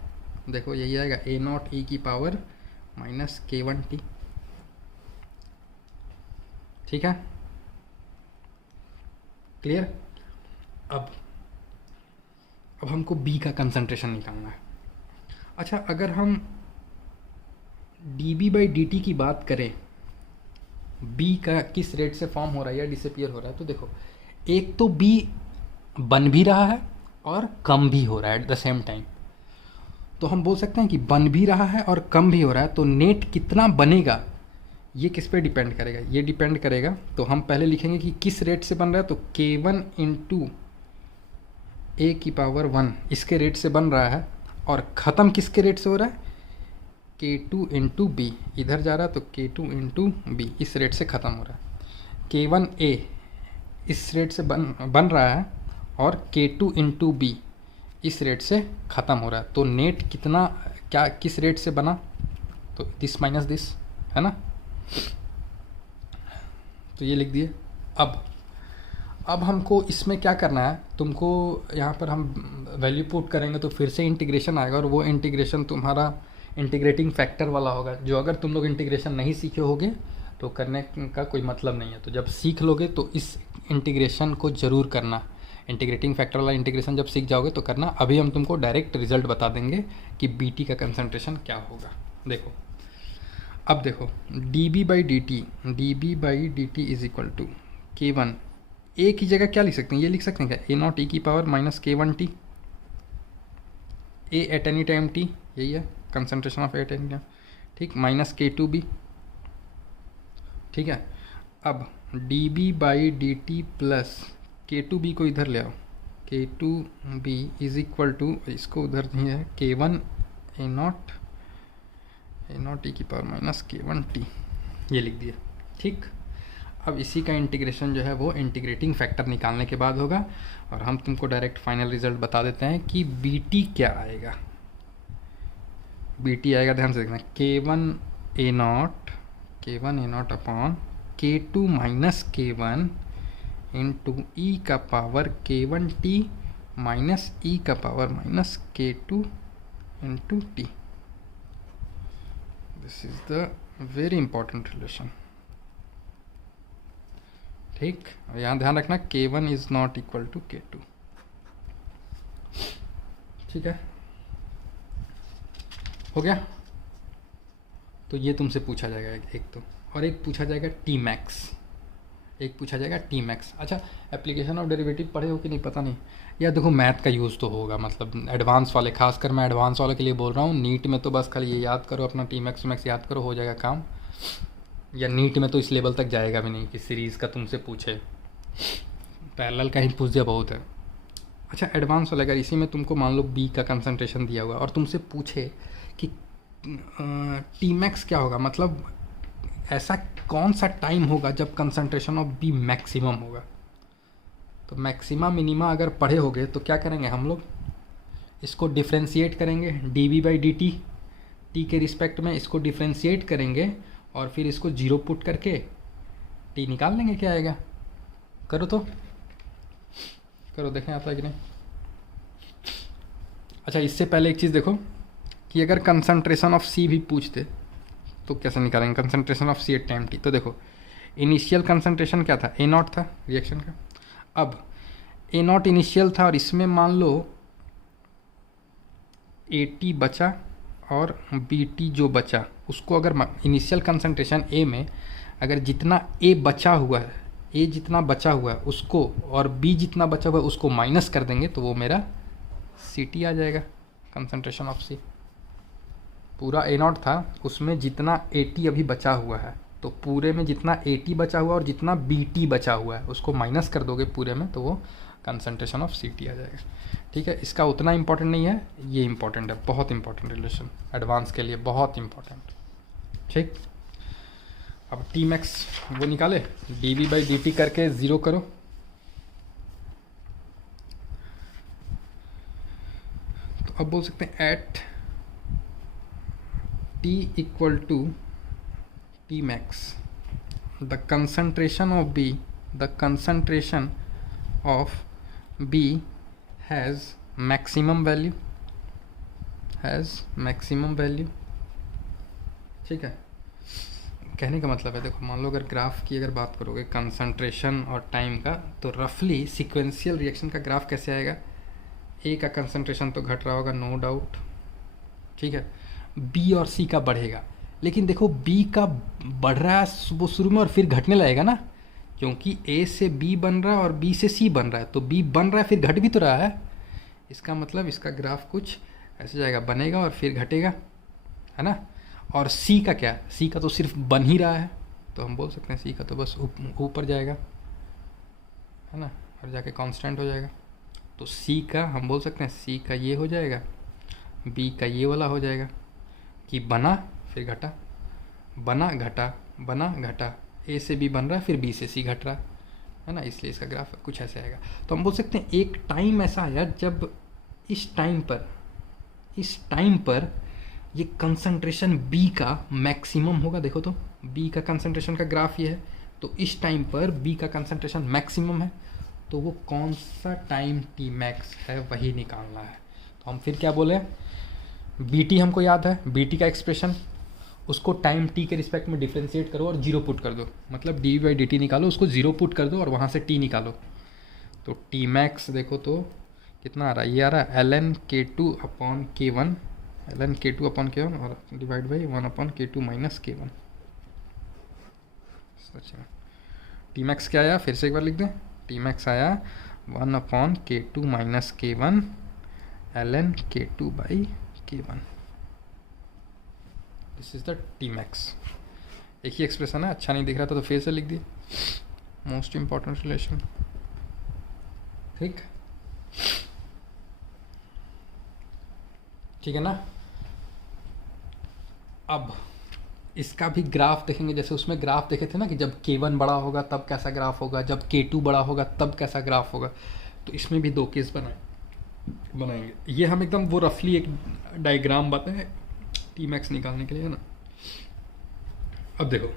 देखो यही आएगा ए नॉट ई की पावर माइनस K1t। ठीक है, क्लियर। अब हमको बी का कंसंट्रेशन निकालना है। अच्छा, अगर हम dB/dt की बात करें, बी का किस रेट से फॉर्म हो रहा है या डिसअपियर हो रहा है, तो देखो एक तो बी बन भी रहा है और कम भी हो रहा है एट द सेम टाइम। तो हम बोल सकते हैं कि बन भी रहा है और कम भी हो रहा है, तो नेट कितना बनेगा ये किस पे डिपेंड करेगा, ये डिपेंड करेगा। तो हम पहले लिखेंगे कि किस रेट से बन रहा है, तो K1 इंटू ए की पावर 1 इसके रेट से बन रहा है, और ख़त्म किसके रेट से हो रहा है, K2 इंटू बी, इधर जा रहा है तो K2 इंटू बी, इस रेट से ख़त्म हो रहा है। K1A इस रेट से बन रहा है और K2 इंटू बी इस रेट से ख़त्म हो रहा है। तो नेट कितना, क्या किस रेट से बना, तो दिस माइनस दिस, है ना। तो ये लिख दिए। अब हमको इसमें क्या करना है, तुमको यहाँ पर हम वैल्यू पुट करेंगे तो फिर से इंटीग्रेशन आएगा, और वो इंटीग्रेशन तुम्हारा इंटीग्रेटिंग फैक्टर वाला होगा, जो अगर तुम लोग इंटीग्रेशन नहीं सीखे होगे तो करने का कोई मतलब नहीं है। तो जब सीख लोगे तो इस इंटीग्रेशन को ज़रूर करना, इंटीग्रेटिंग फैक्टर वाला इंटीग्रेशन जब सीख जाओगे तो करना। अभी हम तुमको डायरेक्ट रिजल्ट बता देंगे कि BT का कंसंट्रेशन क्या होगा। देखो, अब देखो dB/dt is equal to K1, ए की जगह क्या लिख सकते हैं, ये लिख सकते हैं क्या, ए नॉट ई की power minus K1t, A at any time t, यही है concentration of eight any time, ठीक, माइनस K2b। ठीक है, अब dB/dt प्लस K2b को इधर ले आओ, K2b इज इक्वल टू, इसको उधर नहीं है, K1 ए नॉट ई की पावर माइनस K1t, ये लिख दिया। ठीक, अब इसी का इंटीग्रेशन जो है वो इंटीग्रेटिंग फैक्टर निकालने के बाद होगा, और हम तुमको डायरेक्ट फाइनल रिजल्ट बता देते हैं कि BT क्या आएगा। BT आएगा, ध्यान से देखना, K1 A naught upon K2 minus K1 into E का पावर K1t माइनस ई का power minus K2 into T. This is the very important relation. ठीक, यहाँ ध्यान रखना K1 is not equal to K2। ठीक है, हो गया। तो ये तुमसे पूछा जाएगा एक तो, और एक पूछा जाएगा टी मैक्स। अच्छा, एप्लीकेशन ऑफ डेरिवेटिव पढ़े हो कि नहीं पता नहीं, या देखो मैथ का यूज़ तो होगा, मतलब एडवांस वाले, खासकर मैं एडवांस वाले के लिए बोल रहा हूँ। नीट में तो बस खाली ये याद करो, अपना टी मैक्स याद करो, हो जाएगा काम। या नीट में तो इस लेवल तक जाएगा भी नहीं कि सीरीज़ का तुमसे पूछे, पैरेलल का ही पूछ दिया बहुत है। अच्छा, एडवांस वाला, अगर इसी में तुमको मान लो बी का कंसंट्रेशन दिया हुआ और तुमसे पूछे कि टी मैक्स क्या होगा, मतलब ऐसा कौन सा टाइम होगा जब कंसंट्रेशन ऑफ बी मैक्सिमम होगा, तो मैक्सिमा मिनिमा अगर पढ़े होगे तो क्या करेंगे हम लोग, इसको डिफ्रेंशिएट करेंगे dB/dt, टी के रिस्पेक्ट में इसको डिफ्रेंशिएट करेंगे और फिर इसको जीरो पुट करके टी निकाल लेंगे। क्या आएगा, करो तो करो, देखें आता है कि नहीं। अच्छा, इससे पहले एक चीज़ देखो कि अगर कंसंट्रेशन ऑफ सी भी पूछते तो कैसे निकालेंगे, concentration of c at time t. तो देखो, इनिशियल कंसंट्रेशन क्या था, A0 था रिएक्शन का। अब A0 इनिशियल था और इसमें मान लो AT बचा और BT जो बचा उसको, अगर इनिशियल कंसंट्रेशन A में अगर जितना A बचा हुआ है, A जितना बचा हुआ है उसको, और B जितना बचा हुआ है उसको माइनस कर देंगे तो वो मेरा CT आ जाएगा, कंसंट्रेशन ऑफ C। पूरा A0 था, उसमें जितना AT अभी बचा हुआ है, तो पूरे में जितना AT बचा हुआ और जितना BT बचा हुआ है उसको माइनस कर दोगे पूरे में, तो वो कंसंट्रेशन ऑफ CT आ जाएगा। ठीक है, इसका उतना इंपॉर्टेंट नहीं है, ये इंपॉर्टेंट है, बहुत इंपॉर्टेंट रिलेशन, एडवांस के लिए बहुत इंपॉर्टेंट। ठीक, अब टी मैक्स वो निकाले, dB/dt करके ज़ीरो करो, तो अब बोल सकते हैं at t equal to t max, the concentration of B has maximum value, ठीक है। कहने का मतलब है, देखो मान लो अगर ग्राफ की अगर बात करोगे कंसंट्रेशन और टाइम का, तो रफली सीक्वेंशियल रिएक्शन का ग्राफ कैसे आएगा, ए का कंसंट्रेशन तो घट रहा होगा नो डाउट, ठीक है, बी और सी का बढ़ेगा, लेकिन देखो बी का बढ़ रहा है वो शुरू में और फिर घटने लगेगा ना, क्योंकि ए से बी बन रहा है और बी से सी बन रहा है, तो बी बन रहा है फिर घट भी तो रहा है, इसका मतलब इसका ग्राफ कुछ ऐसे जाएगा, बनेगा और फिर घटेगा, है ना। और सी का क्या, सी का तो सिर्फ बन ही रहा है, तो हम बोल सकते हैं सी का तो बस ऊपर जाएगा, है ना, और जाके कांस्टेंट हो जाएगा। तो सी का हम बोल सकते हैं सी का ये हो जाएगा, बी का ये वाला हो जाएगा कि बना फिर घटा, बना घटा, बना घटा, ए से बी बन रहा है फिर बी से सी घट रहा है ना, इसलिए इसका ग्राफ कुछ ऐसे आएगा। तो हम बोल सकते हैं एक टाइम ऐसा आया जब इस टाइम पर ये कंसंट्रेशन बी का मैक्सिमम होगा, देखो तो बी का कंसंट्रेशन का ग्राफ ये है, तो इस टाइम पर बी का कंसंट्रेशन मैक्सिमम है, तो वो कौन सा टाइम टी मैक्स है वही निकालना है। तो हम फिर क्या बोले, बी टी हमको याद है, बी टी का एक्सप्रेशन, उसको टाइम टी के रिस्पेक्ट में डिफ्रेंशिएट करो और जीरो पुट कर दो, मतलब डी बाई डी टी निकालो, उसको जीरो पुट कर दो और वहाँ से टी निकालो, तो टी मैक्स देखो तो कितना आ रहा है, ये आ रहा है ln k2 upon k1, ln k2 upon k1 और divide by 1 upon k2 minus k1। T max क्या आया, फिर से एक बार लिख दें, टी मैक्स आया 1 upon k2 minus k1 ln k2 by k1, this is the T max. एक ही एक्सप्रेशन है, अच्छा नहीं दिख रहा था तो फिर से लिख दिए, मोस्ट इंपॉर्टेंट रिलेशन, ठीक है ना। अब इसका भी ग्राफ देखेंगे, जैसे उसमें ग्राफ देखे थे ना कि जब k1 बड़ा होगा तब कैसा ग्राफ होगा, जब k2 बड़ा होगा तब कैसा ग्राफ होगा, तो इसमें भी दो केस बनाएंगे। ये हम एकदम वो रफली एक डायग्राम बताएं टी मैक्स निकालने के लिए, है ना। अब देखो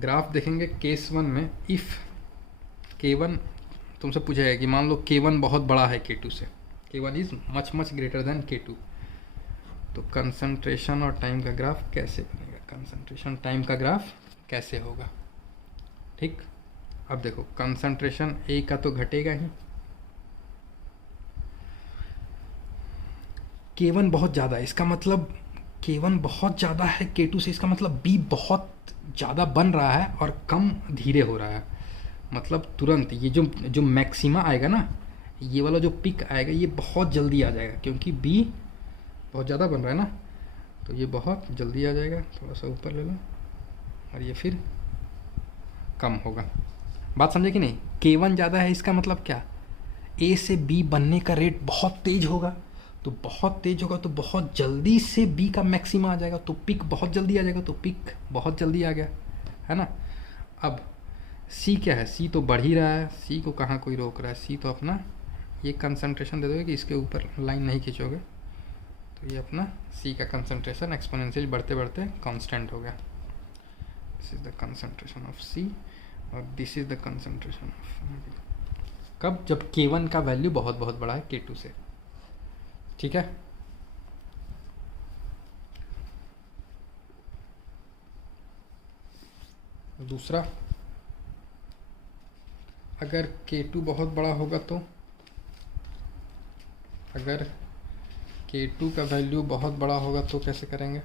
ग्राफ देखेंगे केस 1 में, इफ़ k1 तुमसे पूछा है कि मान लो k1 बहुत बड़ा है k2 से, k1 is much much greater than k2, तो कंसंट्रेशन और टाइम का ग्राफ कैसे बनेगा, कंसंट्रेशन टाइम का ग्राफ कैसे होगा, ठीक। अब देखो कंसंट्रेशन ए का तो घटेगा ही, k1 बहुत ज़्यादा है, इसका मतलब k1 बहुत ज़्यादा है k2 से, इसका मतलब b बहुत ज़्यादा बन रहा है और कम धीरे हो रहा है, मतलब तुरंत ये जो मैक्सिमा आएगा ना, ये वाला जो पिक आएगा ये बहुत जल्दी आ जाएगा, क्योंकि b बहुत ज़्यादा बन रहा है ना, तो ये बहुत जल्दी आ जाएगा, थोड़ा सा ऊपर ले लो, और ये फिर कम होगा। बात समझे कि नहीं, k1 ज़्यादा है इसका मतलब क्या, a से b बनने का रेट बहुत तेज होगा, तो बहुत तेज होगा तो बहुत जल्दी से b का मैक्सिमा आ जाएगा, तो पिक बहुत जल्दी आ जाएगा, तो पिक बहुत जल्दी आ गया, है ना। अब c क्या है, c तो बढ़ ही रहा है, c को कहाँ कोई रोक रहा है, c तो अपना ये कंसंट्रेशन दे दोगे कि इसके ऊपर लाइन नहीं खींचोगे, तो ये अपना c का कंसंट्रेशन एक्सपोनेंशियल बढ़ते बढ़ते कांस्टेंट हो गया, this is the concentration of c और this is the concentration of, कब, जब k1 का वैल्यू बहुत बहुत बड़ा है k2 से, ठीक है। दूसरा, अगर k2 बहुत बड़ा होगा तो, अगर k2 का वैल्यू बहुत बड़ा होगा तो कैसे करेंगे,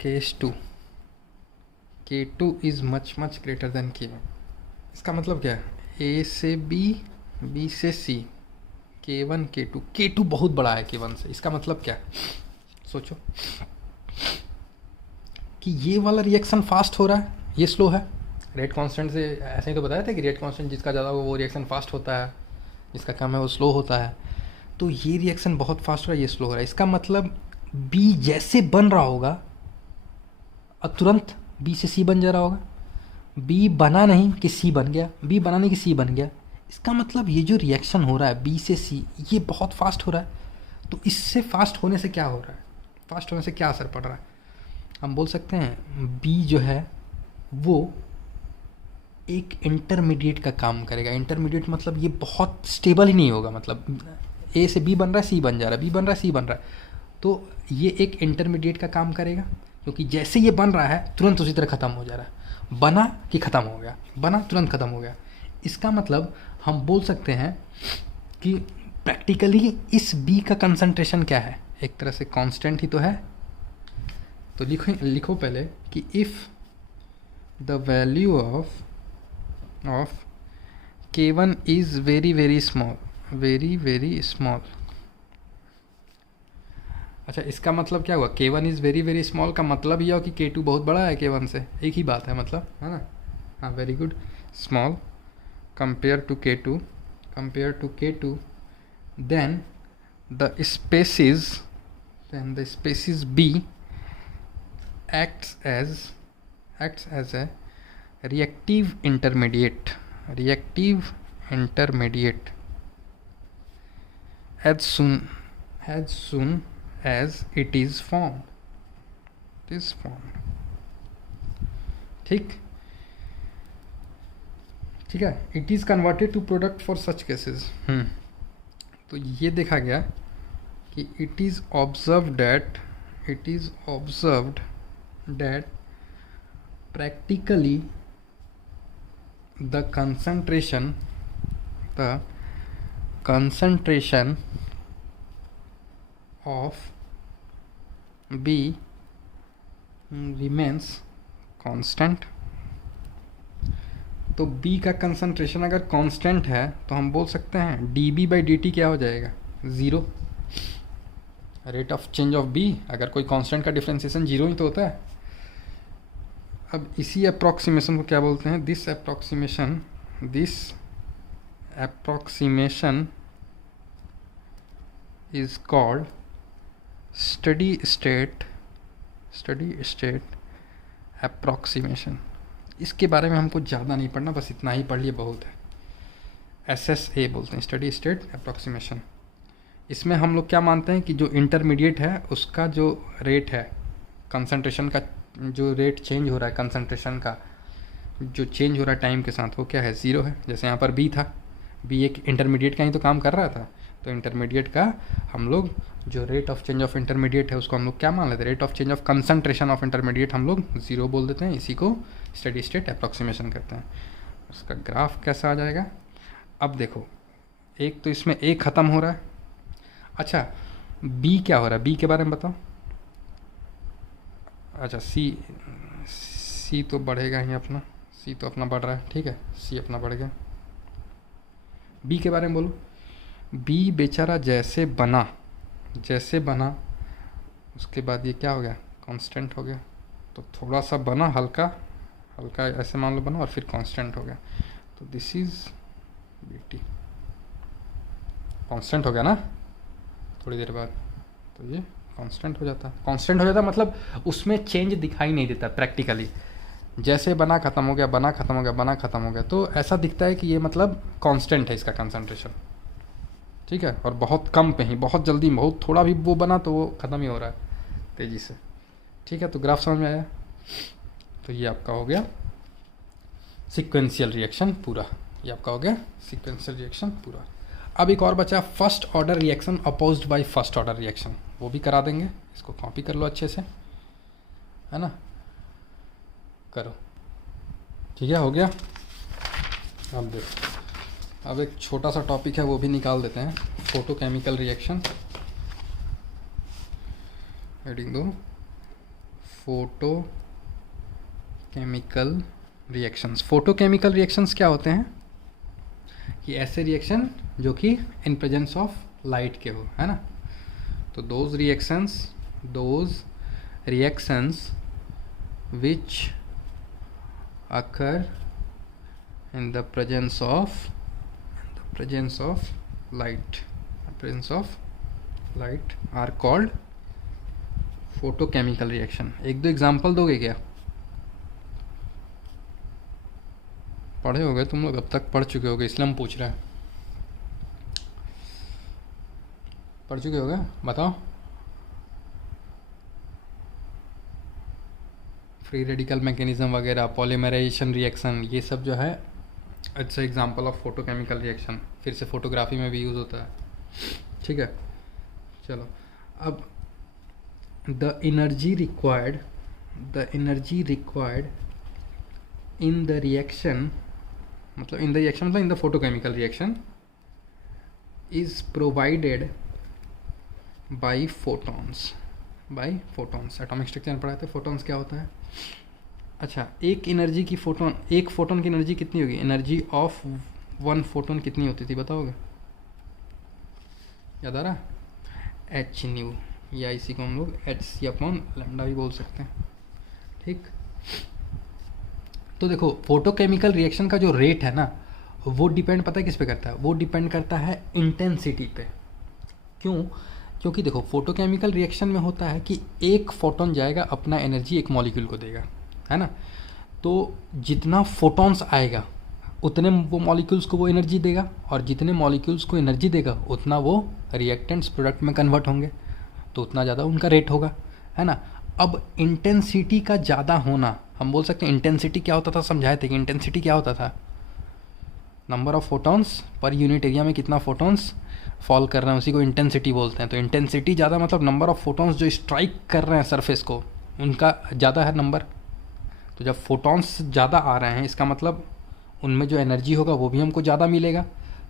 case 2, k2 is much much greater than k1, इसका मतलब क्या है, a से b, b से c, k1 k2, k2 बहुत बड़ा है k1 से, इसका मतलब क्या है, सोचो कि ये वाला रिएक्शन फास्ट हो रहा है, ये स्लो है, रेट कांस्टेंट से ऐसे ही तो बताया था कि रेट कांस्टेंट जिसका ज़्यादा हो वो रिएक्शन फास्ट होता है, जिसका कम है वो स्लो होता है, तो ये रिएक्शन बहुत फास्ट हो रहा है, ये स्लो हो रहा है, इसका मतलब b जैसे बन रहा होगा और तुरंत b से c बन जा रहा होगा, b बना नहीं कि c बन गया, b बना नहीं कि c बन गया, इसका मतलब ये जो रिएक्शन हो रहा है b से c ये बहुत फास्ट हो रहा है, तो इससे फास्ट होने से क्या हो रहा है, फास्ट होने से क्या असर पड़ रहा है? हम बोल सकते हैं बी जो है वो एक इंटरमीडिएट का काम करेगा। इंटरमीडिएट मतलब ये बहुत स्टेबल ही नहीं होगा, मतलब ए से बी बन रहा है, सी बन जा रहा है, बी बन रहा है, सी बन रहा है, तो ये एक इंटरमीडिएट का काम करेगा, क्योंकि जैसे ये बन रहा है तुरंत उसी तरह ख़त्म हो जा रहा है। बना कि ख़त्म हो गया, बना तुरंत ख़त्म हो गया। इसका मतलब हम बोल सकते हैं कि प्रैक्टिकली इस बी का कंसंट्रेशन क्या है, एक तरह से कांस्टेंट ही तो है। तो लिखो पहले कि if the value of K1 is very very small, very very small. अच्छा, इसका मतलब क्या हुआ? K1 is very very small का मतलब यह हो कि K2 बहुत बड़ा है K1 से, एक ही बात है मतलब, है ना? हाँ, very good. Small compare to K2, then the species B acts as a reactive intermediate as soon as it is formed। ठीक है। It is converted to product for such cases. तो ये देखा गया कि it is observed that practically the concentration of B remains constant। तो B का concentration अगर कांस्टेंट है तो हम बोल सकते हैं dB/dt क्या हो जाएगा? 0। Rate of change of B, अगर कोई कांस्टेंट का डिफ्रेंसिएशन 0 ही तो होता है। अब इसी अप्रॉक्सीमेशन को क्या बोलते हैं? This approximation is called steady state approximation. इसके बारे में हमको ज़्यादा नहीं पढ़ना, बस इतना ही पढ़ लिए बहुत है। SSA बोलते हैं, स्टडी स्टेट अप्रॉक्सीमेशन। इसमें हम लोग क्या मानते हैं कि जो इंटरमीडिएट है उसका जो रेट है कंसंट्रेशन का, जो रेट चेंज हो रहा है कंसंट्रेशन का, जो चेंज हो रहा है टाइम के साथ, वो क्या है? 0 है। जैसे यहाँ पर बी था, बी एक इंटरमीडिएट का ही तो काम कर रहा था, तो इंटरमीडिएट का हम लोग जो rate of change of intermediate है उसको हम लोग क्या मान लेते हैं? Rate of change of concentration of intermediate हम लोग 0 बोल देते हैं। इसी को स्टडी स्टेट अप्रॉक्सीमेशन करते हैं। उसका ग्राफ कैसा आ जाएगा? अब देखो, एक तो इसमें ए ख़त्म हो रहा है। अच्छा, बी क्या हो रहा है? बी के बारे में बताओ। अच्छा, सी तो बढ़ेगा ही अपना, सी तो अपना बढ़ रहा है, ठीक है, सी अपना बढ़ गया। बी के बारे में बोलो। बी बेचारा जैसे बना उसके बाद ये क्या हो गया? कांस्टेंट हो गया। तो थोड़ा सा बना, हल्का ऐसे मान लो बना, और फिर कांस्टेंट हो गया। तो दिस इज BT, कांस्टेंट हो गया ना थोड़ी देर बाद, तो ये कांस्टेंट हो जाता मतलब उसमें चेंज दिखाई नहीं देता प्रैक्टिकली। जैसे बना ख़त्म हो गया, बना ख़त्म हो गया, बना ख़त्म हो गया, तो ऐसा दिखता है कि ये मतलब कांस्टेंट है इसका कंसंट्रेशन, ठीक है। और बहुत कम पे ही, बहुत जल्दी, बहुत थोड़ा भी वो बना तो वो ख़त्म ही हो रहा है तेज़ी से, ठीक है। तो ग्राफ समझ में आया? तो ये आपका हो गया सीक्वेंशियल रिएक्शन पूरा, ये आपका हो गया सीक्वेंशियल रिएक्शन पूरा। अब एक और बचा first order reaction opposed by first order reaction, वो भी करा देंगे। इसको कॉपी कर लो अच्छे से, है ना, करो, ठीक है, हो गया। अब देखो, अब एक छोटा सा टॉपिक है वो भी निकाल देते हैं, फोटोकेमिकल रिएक्शन। हेडिंग दो, फोटोकेमिकल रिएक्शंस। फोटोकेमिकल रिएक्शंस क्या होते हैं? कि ऐसे रिएक्शन जो कि इन प्रेजेंस ऑफ लाइट के हो, है ना। तो those reactions which occur in the presence of light are called photochemical reaction। एक दो एग्जांपल दोगे क्या? पढ़े होगे तुम लोग, अब तक पढ़ चुके होगे, इसलिए हम पूछ रहे हैं। पढ़ चुके हो क्या, बताओ। फ्री रेडिकल मैकेनिज्म वगैरह, पॉलीमराइजेशन रिएक्शन, ये सब जो है अच्छा एग्जांपल ऑफ फोटोकेमिकल रिएक्शन, फिर से फोटोग्राफी में भी यूज़ होता है। ठीक है, चलो अब the energy required in the reaction, मतलब इन द रिएक्शन मतलब in the photochemical reaction is provided by photons. Atomic structure में पढ़ाए थे फोटॉन्स क्या होता है। अच्छा, एक फोटोन की एनर्जी कितनी होगी, एनर्जी ऑफ वन फोटोन कितनी होती थी बताओगे, याद आ रहा, एच न्यू, या इसी को हम लोग एच सी अपॉन लैम्डा भी बोल सकते हैं। ठीक, तो देखो फोटोकेमिकल रिएक्शन का जो रेट है ना, वो डिपेंड पता है किस पे करता है, वो डिपेंड करता है इंटेंसिटी पे। क्यों, क्योंकि देखो फोटोकेमिकल रिएक्शन में होता है कि एक फोटोन जाएगा अपना एनर्जी एक मॉलिक्यूल को देगा, है ना। तो जितना फोटॉन्स आएगा उतने वो मॉलिक्यूल्स को वो एनर्जी देगा, और जितने मॉलिक्यूल्स को एनर्जी देगा उतना वो रिएक्टेंट्स प्रोडक्ट में कन्वर्ट होंगे, तो उतना ज़्यादा उनका रेट होगा, है ना। अब इंटेंसिटी का ज़्यादा होना, हम बोल सकते हैं इंटेंसिटी क्या होता था, समझाए थे कि इंटेंसिटी क्या होता था, number of photons per unit area में कितना फोटॉन्स फॉल कर रहे हैं उसी को इंटेंसिटी बोलते हैं। तो इंटेंसिटी ज़्यादा मतलब नंबर ऑफ फोटॉन्स जो स्ट्राइक कर रहे हैं सरफेस को उनका ज़्यादा है नंबर। तो जब फोटॉन्स ज़्यादा आ रहे हैं इसका मतलब उनमें जो एनर्जी होगा वो भी हमको ज़्यादा मिलेगा,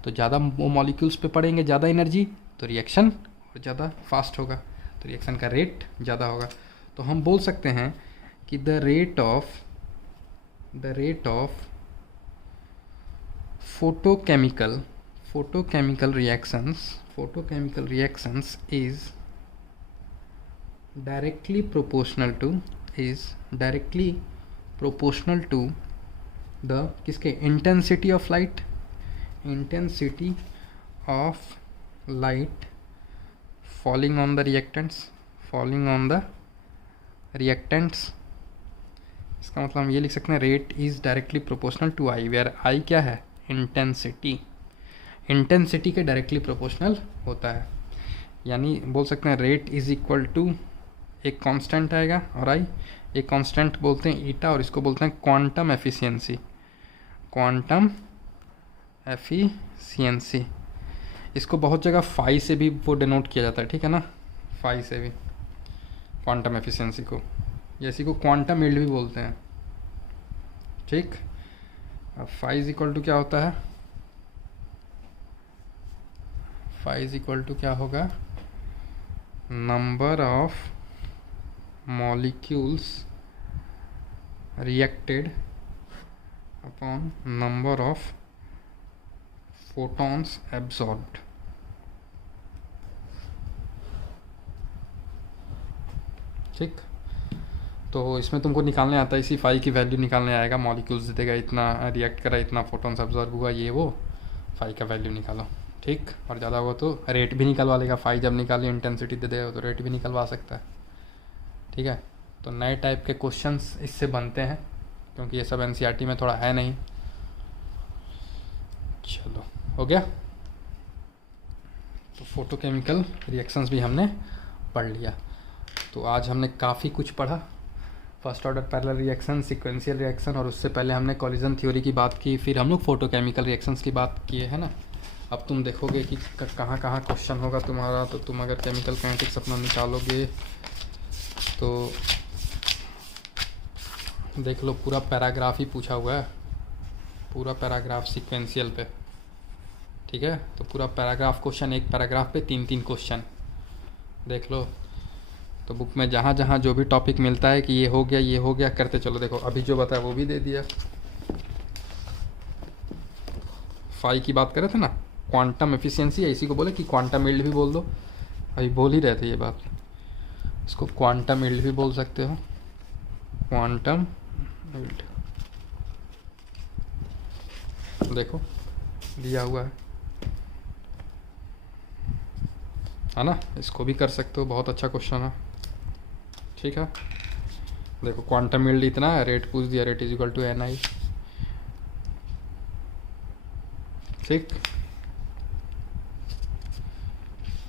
तो ज़्यादा वो मॉलिक्यूल्स पे पड़ेंगे ज़्यादा एनर्जी, तो रिएक्शन ज़्यादा फास्ट होगा, तो रिएक्शन का रेट ज़्यादा होगा। तो हम बोल सकते हैं कि the rate of photochemical reactions is directly proportional to the किसके, intensity of light falling on the reactants। इसका मतलब हम ये लिख सकते हैं rate is directly proportional to I, where I क्या है, इंटेंसिटी के डायरेक्टली प्रोपोर्शनल होता है। यानी बोल सकते हैं रेट इज़ इक्वल टू एक कांस्टेंट आएगा और आई, एक कांस्टेंट बोलते हैं ईटा, और इसको बोलते हैं क्वांटम एफिशिएंसी। इसको बहुत जगह फाई से भी वो डिनोट किया जाता है, ठीक है ना, फाई से भी क्वांटम एफिशिएंसी को, या इसी को क्वांटम यील्ड भी बोलते हैं। ठीक, अब फाई इज इक्वल टू क्या होता है, फाई इज इक्वल टू क्या होगा, number of molecules reacted upon number of photons absorbed. ठीक, तो इसमें तुमको निकालने आता है, इसी फाई की वैल्यू निकालने आएगा, मॉलिक्यूल्स देगा इतना रिएक्ट करा, इतना फोटॉन्स एब्जॉर्ब हुआ, ये वो फाई का वैल्यू निकालो। ठीक, और ज़्यादा हुआ तो रेट भी निकलवा लेगा, फाई जब निकाली इंटेंसिटी दे देगा तो रेट भी निकलवा सकता है। ठीक है, तो नए टाइप के क्वेश्चंस इससे बनते हैं, क्योंकि ये सब एनसीईआरटी में थोड़ा है नहीं। चलो हो गया, तो फोटोकेमिकल रिएक्शंस भी हमने पढ़ लिया। तो आज हमने काफ़ी कुछ पढ़ा, first order parallel reaction, sequential reaction, और उससे पहले हमने कॉलिजन थ्योरी की बात की, फिर हम लोग फोटोकेमिकल रिएक्शंस की बात किए, है ना। अब तुम देखोगे कि कहाँ कहाँ क्वेश्चन होगा तुम्हारा, तो तुम अगर केमिकल काइनेटिक्स अपना निकालोगे तो देख लो पूरा पैराग्राफ ही पूछा हुआ है, पूरा पैराग्राफ सीक्वेंशियल पे। ठीक है, तो पूरा पैराग्राफ क्वेश्चन, एक पैराग्राफ पे 3-3 क्वेश्चन देख लो। तो बुक में जहाँ जहाँ जो भी टॉपिक मिलता है कि ये हो गया करते चलो। देखो अभी जो बताया वो भी दे दिया, फाई की बात कर रहे थे ना, क्वांटम एफिशिएंसी है, इसी को बोले कि क्वांटम यील्ड भी बोल दो, अभी बोल ही रहे थे ये बात, इसको क्वांटम यील्ड भी बोल सकते हो, क्वांटम यील्ड देखो दिया हुआ है ना, इसको भी कर सकते हो, बहुत अच्छा क्वेश्चन है। ठीक है, देखो क्वांटम यील्ड इतना है, रेट पूछ दिया, rate is equal to N I. ठीक,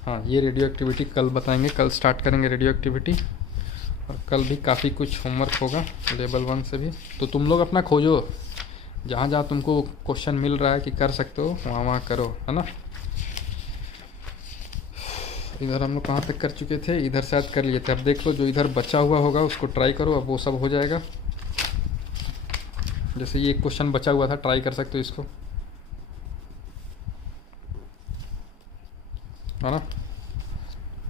हाँ, ये रेडियो एक्टिविटी कल बताएंगे, कल स्टार्ट करेंगे रेडियो एक्टिविटी। और कल भी काफ़ी कुछ होमवर्क होगा लेवल 1 से भी। तो तुम लोग अपना खोजो, जहाँ जहाँ तुमको क्वेश्चन मिल रहा है कि कर सकते हो वहाँ वहाँ करो, है ना। इधर हम लोग कहाँ तक कर चुके थे, इधर शायद कर लिए थे। अब देख लो जो इधर बचा हुआ होगा उसको ट्राई करो, अब वो सब हो जाएगा। जैसे ये एक क्वेश्चन बचा हुआ था, ट्राई कर सकते हो इसको, है ना।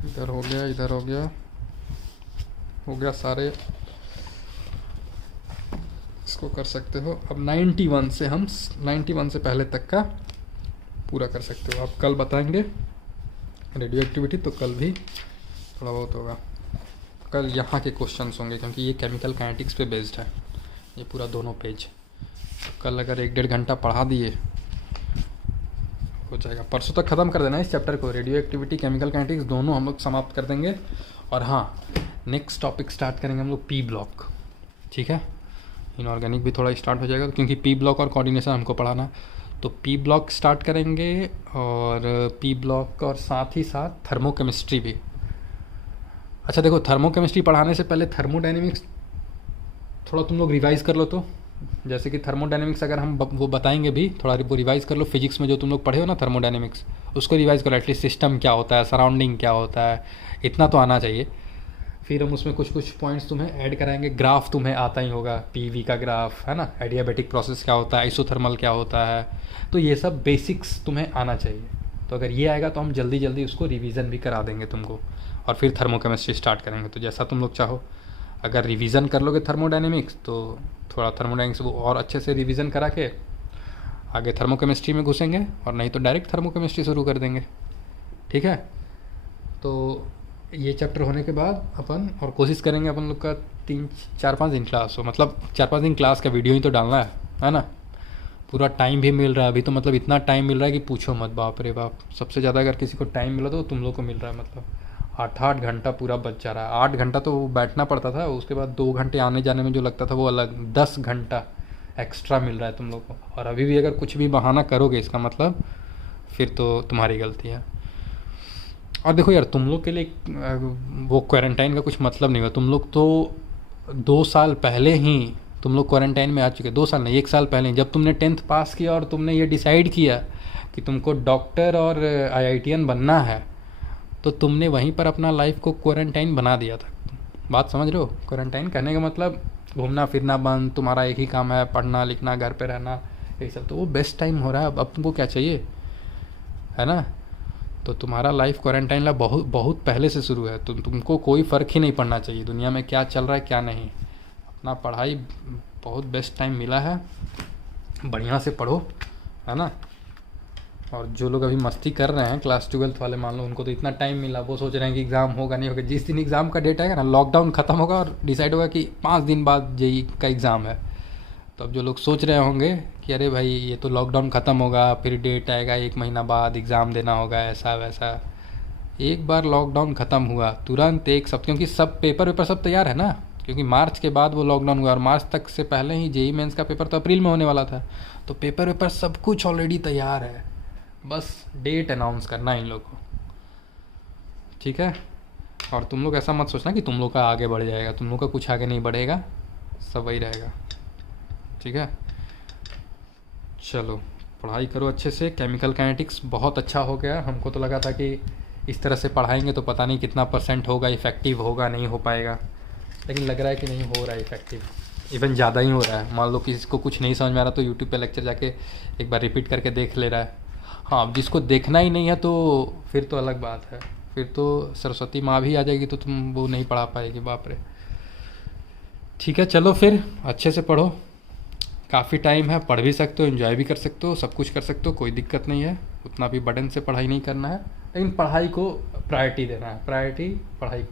इधर हो गया, इधर हो गया, हो गया सारे, इसको कर सकते हो। अब 91 से हम 91 से पहले तक का पूरा कर सकते हो। अब कल बताएंगे रेडियो एक्टिविटी, तो कल भी थोड़ा बहुत होगा। कल यहाँ के क्वेश्चंस होंगे क्योंकि ये केमिकल काइनेटिक्स पे बेस्ड है, ये पूरा दोनों पेज। कल अगर 1-1.5 घंटा पढ़ा दिए हो जाएगा। परसों तक ख़त्म कर देना इस चैप्टर को, रेडियो एक्टिविटी केमिकल काइनेटिक्स दोनों हम लोग समाप्त कर देंगे। और हाँ, नेक्स्ट टॉपिक स्टार्ट करेंगे हम लोग पी ब्लॉक, ठीक है। इनऑर्गेनिक भी थोड़ा स्टार्ट हो जाएगा क्योंकि पी ब्लॉक और कोऑर्डिनेशन हमको पढ़ाना। तो पी ब्लॉक स्टार्ट करेंगे, और पी ब्लॉक और साथ ही साथ थर्मोकेमिस्ट्री भी। अच्छा देखो, थर्मोकेमिस्ट्री पढ़ाने से पहले थर्मोडायनेमिक्स थोड़ा तुम लोग रिवाइज़ कर लो। तो जैसे कि थर्मोडायनेमिक्स अगर हम वो बताएंगे भी, थोड़ा वो रिवाइज़ कर लो। फिजिक्स में जो तुम लोग पढ़े हो ना थर्मोडायनेमिक्स, उसको रिवाइज़ करो। एटलीस्ट सिस्टम क्या होता है, सराउंडिंग क्या होता है, इतना तो आना चाहिए। फिर हम उसमें कुछ कुछ पॉइंट्स तुम्हें ऐड कराएंगे। ग्राफ तुम्हें आता ही होगा, पीवी का ग्राफ, है ना। एडियाबैटिक प्रोसेस क्या होता है, आइसोथर्मल क्या होता है, तो ये सब बेसिक्स तुम्हें आना चाहिए। तो अगर ये आएगा तो हम जल्दी जल्दी उसको रिवीजन भी करा देंगे तुमको, और फिर थर्मोकेमिस्ट्री स्टार्ट करेंगे। तो जैसा तुम लोग चाहो, अगर रिवीजन कर लोगे थर्मोडायनेमिक्स तो थोड़ा थर्मोडायनेमिक्स को और अच्छे से रिवीजन करा के आगे थर्मोकेमिस्ट्री में घुसेंगे, और नहीं तो डायरेक्ट थर्मोकेमिस्ट्री शुरू कर देंगे, ठीक है। तो ये चैप्टर होने के बाद अपन और कोशिश करेंगे अपन लोग का 3-4-5 दिन क्लास हो, मतलब 4-5 दिन क्लास का वीडियो ही तो डालना है ना। पूरा टाइम भी मिल रहा है अभी तो, मतलब इतना टाइम मिल रहा है कि पूछो मत, बाप रे बाप। सबसे ज़्यादा अगर किसी को टाइम मिला तो तुम लोग को मिल रहा है, मतलब 8-8 घंटा पूरा बच जा रहा है। 8 घंटा तो बैठना पड़ता था, उसके बाद 2 घंटे आने जाने में जो लगता था वो अलग, 10 घंटा एक्स्ट्रा मिल रहा है तुम लोग को। और अभी भी अगर कुछ भी बहाना करोगे इसका मतलब फिर तो तुम्हारी गलती है। और देखो यार, तुम लोग के लिए वो क्वारंटाइन का कुछ मतलब नहीं हुआ। तुम लोग तो 2 साल पहले ही तुम लोग क्वारंटाइन में आ चुके। 2 साल नहीं, 1 साल पहले, जब तुमने 10th पास किया और तुमने ये डिसाइड किया कि तुमको डॉक्टर और IITian बनना है, तो तुमने वहीं पर अपना लाइफ को क्वारंटाइन बना दिया था। बात समझ रहे हो? क्वारंटाइन कहने का मतलब घूमना फिरना बंद, तुम्हारा एक ही काम है पढ़ना लिखना, घर पे रहना, यही सब। तो वो बेस्ट टाइम हो रहा है अब तुमको क्या चाहिए, है ना। तो तुम्हारा लाइफ क्वारंटाइन ला बहुत बहुत पहले से शुरू है। तुमको कोई फ़र्क ही नहीं पड़ना चाहिए दुनिया में क्या चल रहा है क्या नहीं। अपना पढ़ाई बहुत बेस्ट टाइम मिला है, बढ़िया से पढ़ो, है ना। और जो लोग अभी मस्ती कर रहे हैं क्लास 12th वाले, मान लो उनको तो इतना टाइम मिला, वो सोच रहे हैं कि एग्ज़ाम होगा नहीं होगा। जिस दिन एग्ज़ाम का डेट आएगा ना, लॉकडाउन ख़त्म होगा और डिसाइड होगा कि 5 दिन बाद JEE का एग्ज़ाम है। तो अब जो लोग सोच रहे होंगे कि अरे भाई ये तो लॉकडाउन ख़त्म होगा, फिर डेट आएगा 1 महीना बाद एग्ज़ाम देना होगा, ऐसा वैसा। एक बार लॉकडाउन ख़त्म हुआ तुरंत 1 सप्ताह, क्योंकि सब पेपर सब तैयार है ना, क्योंकि मार्च के बाद वो लॉकडाउन हुआ और मार्च तक से पहले ही JEE मेंस का पेपर तो अप्रैल में होने वाला था। तो पेपर सब कुछ ऑलरेडी तैयार है, बस डेट अनाउंस करना इन लोग को, ठीक है। और तुम लोग ऐसा मत सोचना कि तुम लोग का आगे बढ़ जाएगा, तुम लोग का कुछ आगे नहीं बढ़ेगा, सब वही रहेगा, ठीक है। चलो पढ़ाई करो अच्छे से। केमिकल काइनेटिक्स बहुत अच्छा हो गया। हमको तो लगा था कि इस तरह से पढ़ाएंगे तो पता नहीं कितना % होगा, इफ़ेक्टिव होगा नहीं हो पाएगा, लेकिन लग रहा है कि नहीं हो रहा है इफ़ेक्टिव, इवन ज़्यादा ही हो रहा है। मान लो किसी को कुछ नहीं समझ में आ रहा तो यूट्यूब पे लेक्चर जाके एक बार रिपीट करके देख ले रहा है। हाँ, अब जिसको देखना ही नहीं है तो फिर तो अलग बात है, फिर तो सरस्वती माँ भी आ जाएगी तो तुम वो नहीं पढ़ा पाएगी, बाप रे। ठीक है, चलो फिर अच्छे से पढ़ो, काफ़ी टाइम है, पढ़ भी सकते हो, एंजॉय भी कर सकते हो, सब कुछ कर सकते हो, कोई दिक्कत नहीं है। उतना भी बर्डन से पढ़ाई नहीं करना है, लेकिन पढ़ाई को प्रायोरिटी देना है, प्रायोरिटी पढ़ाई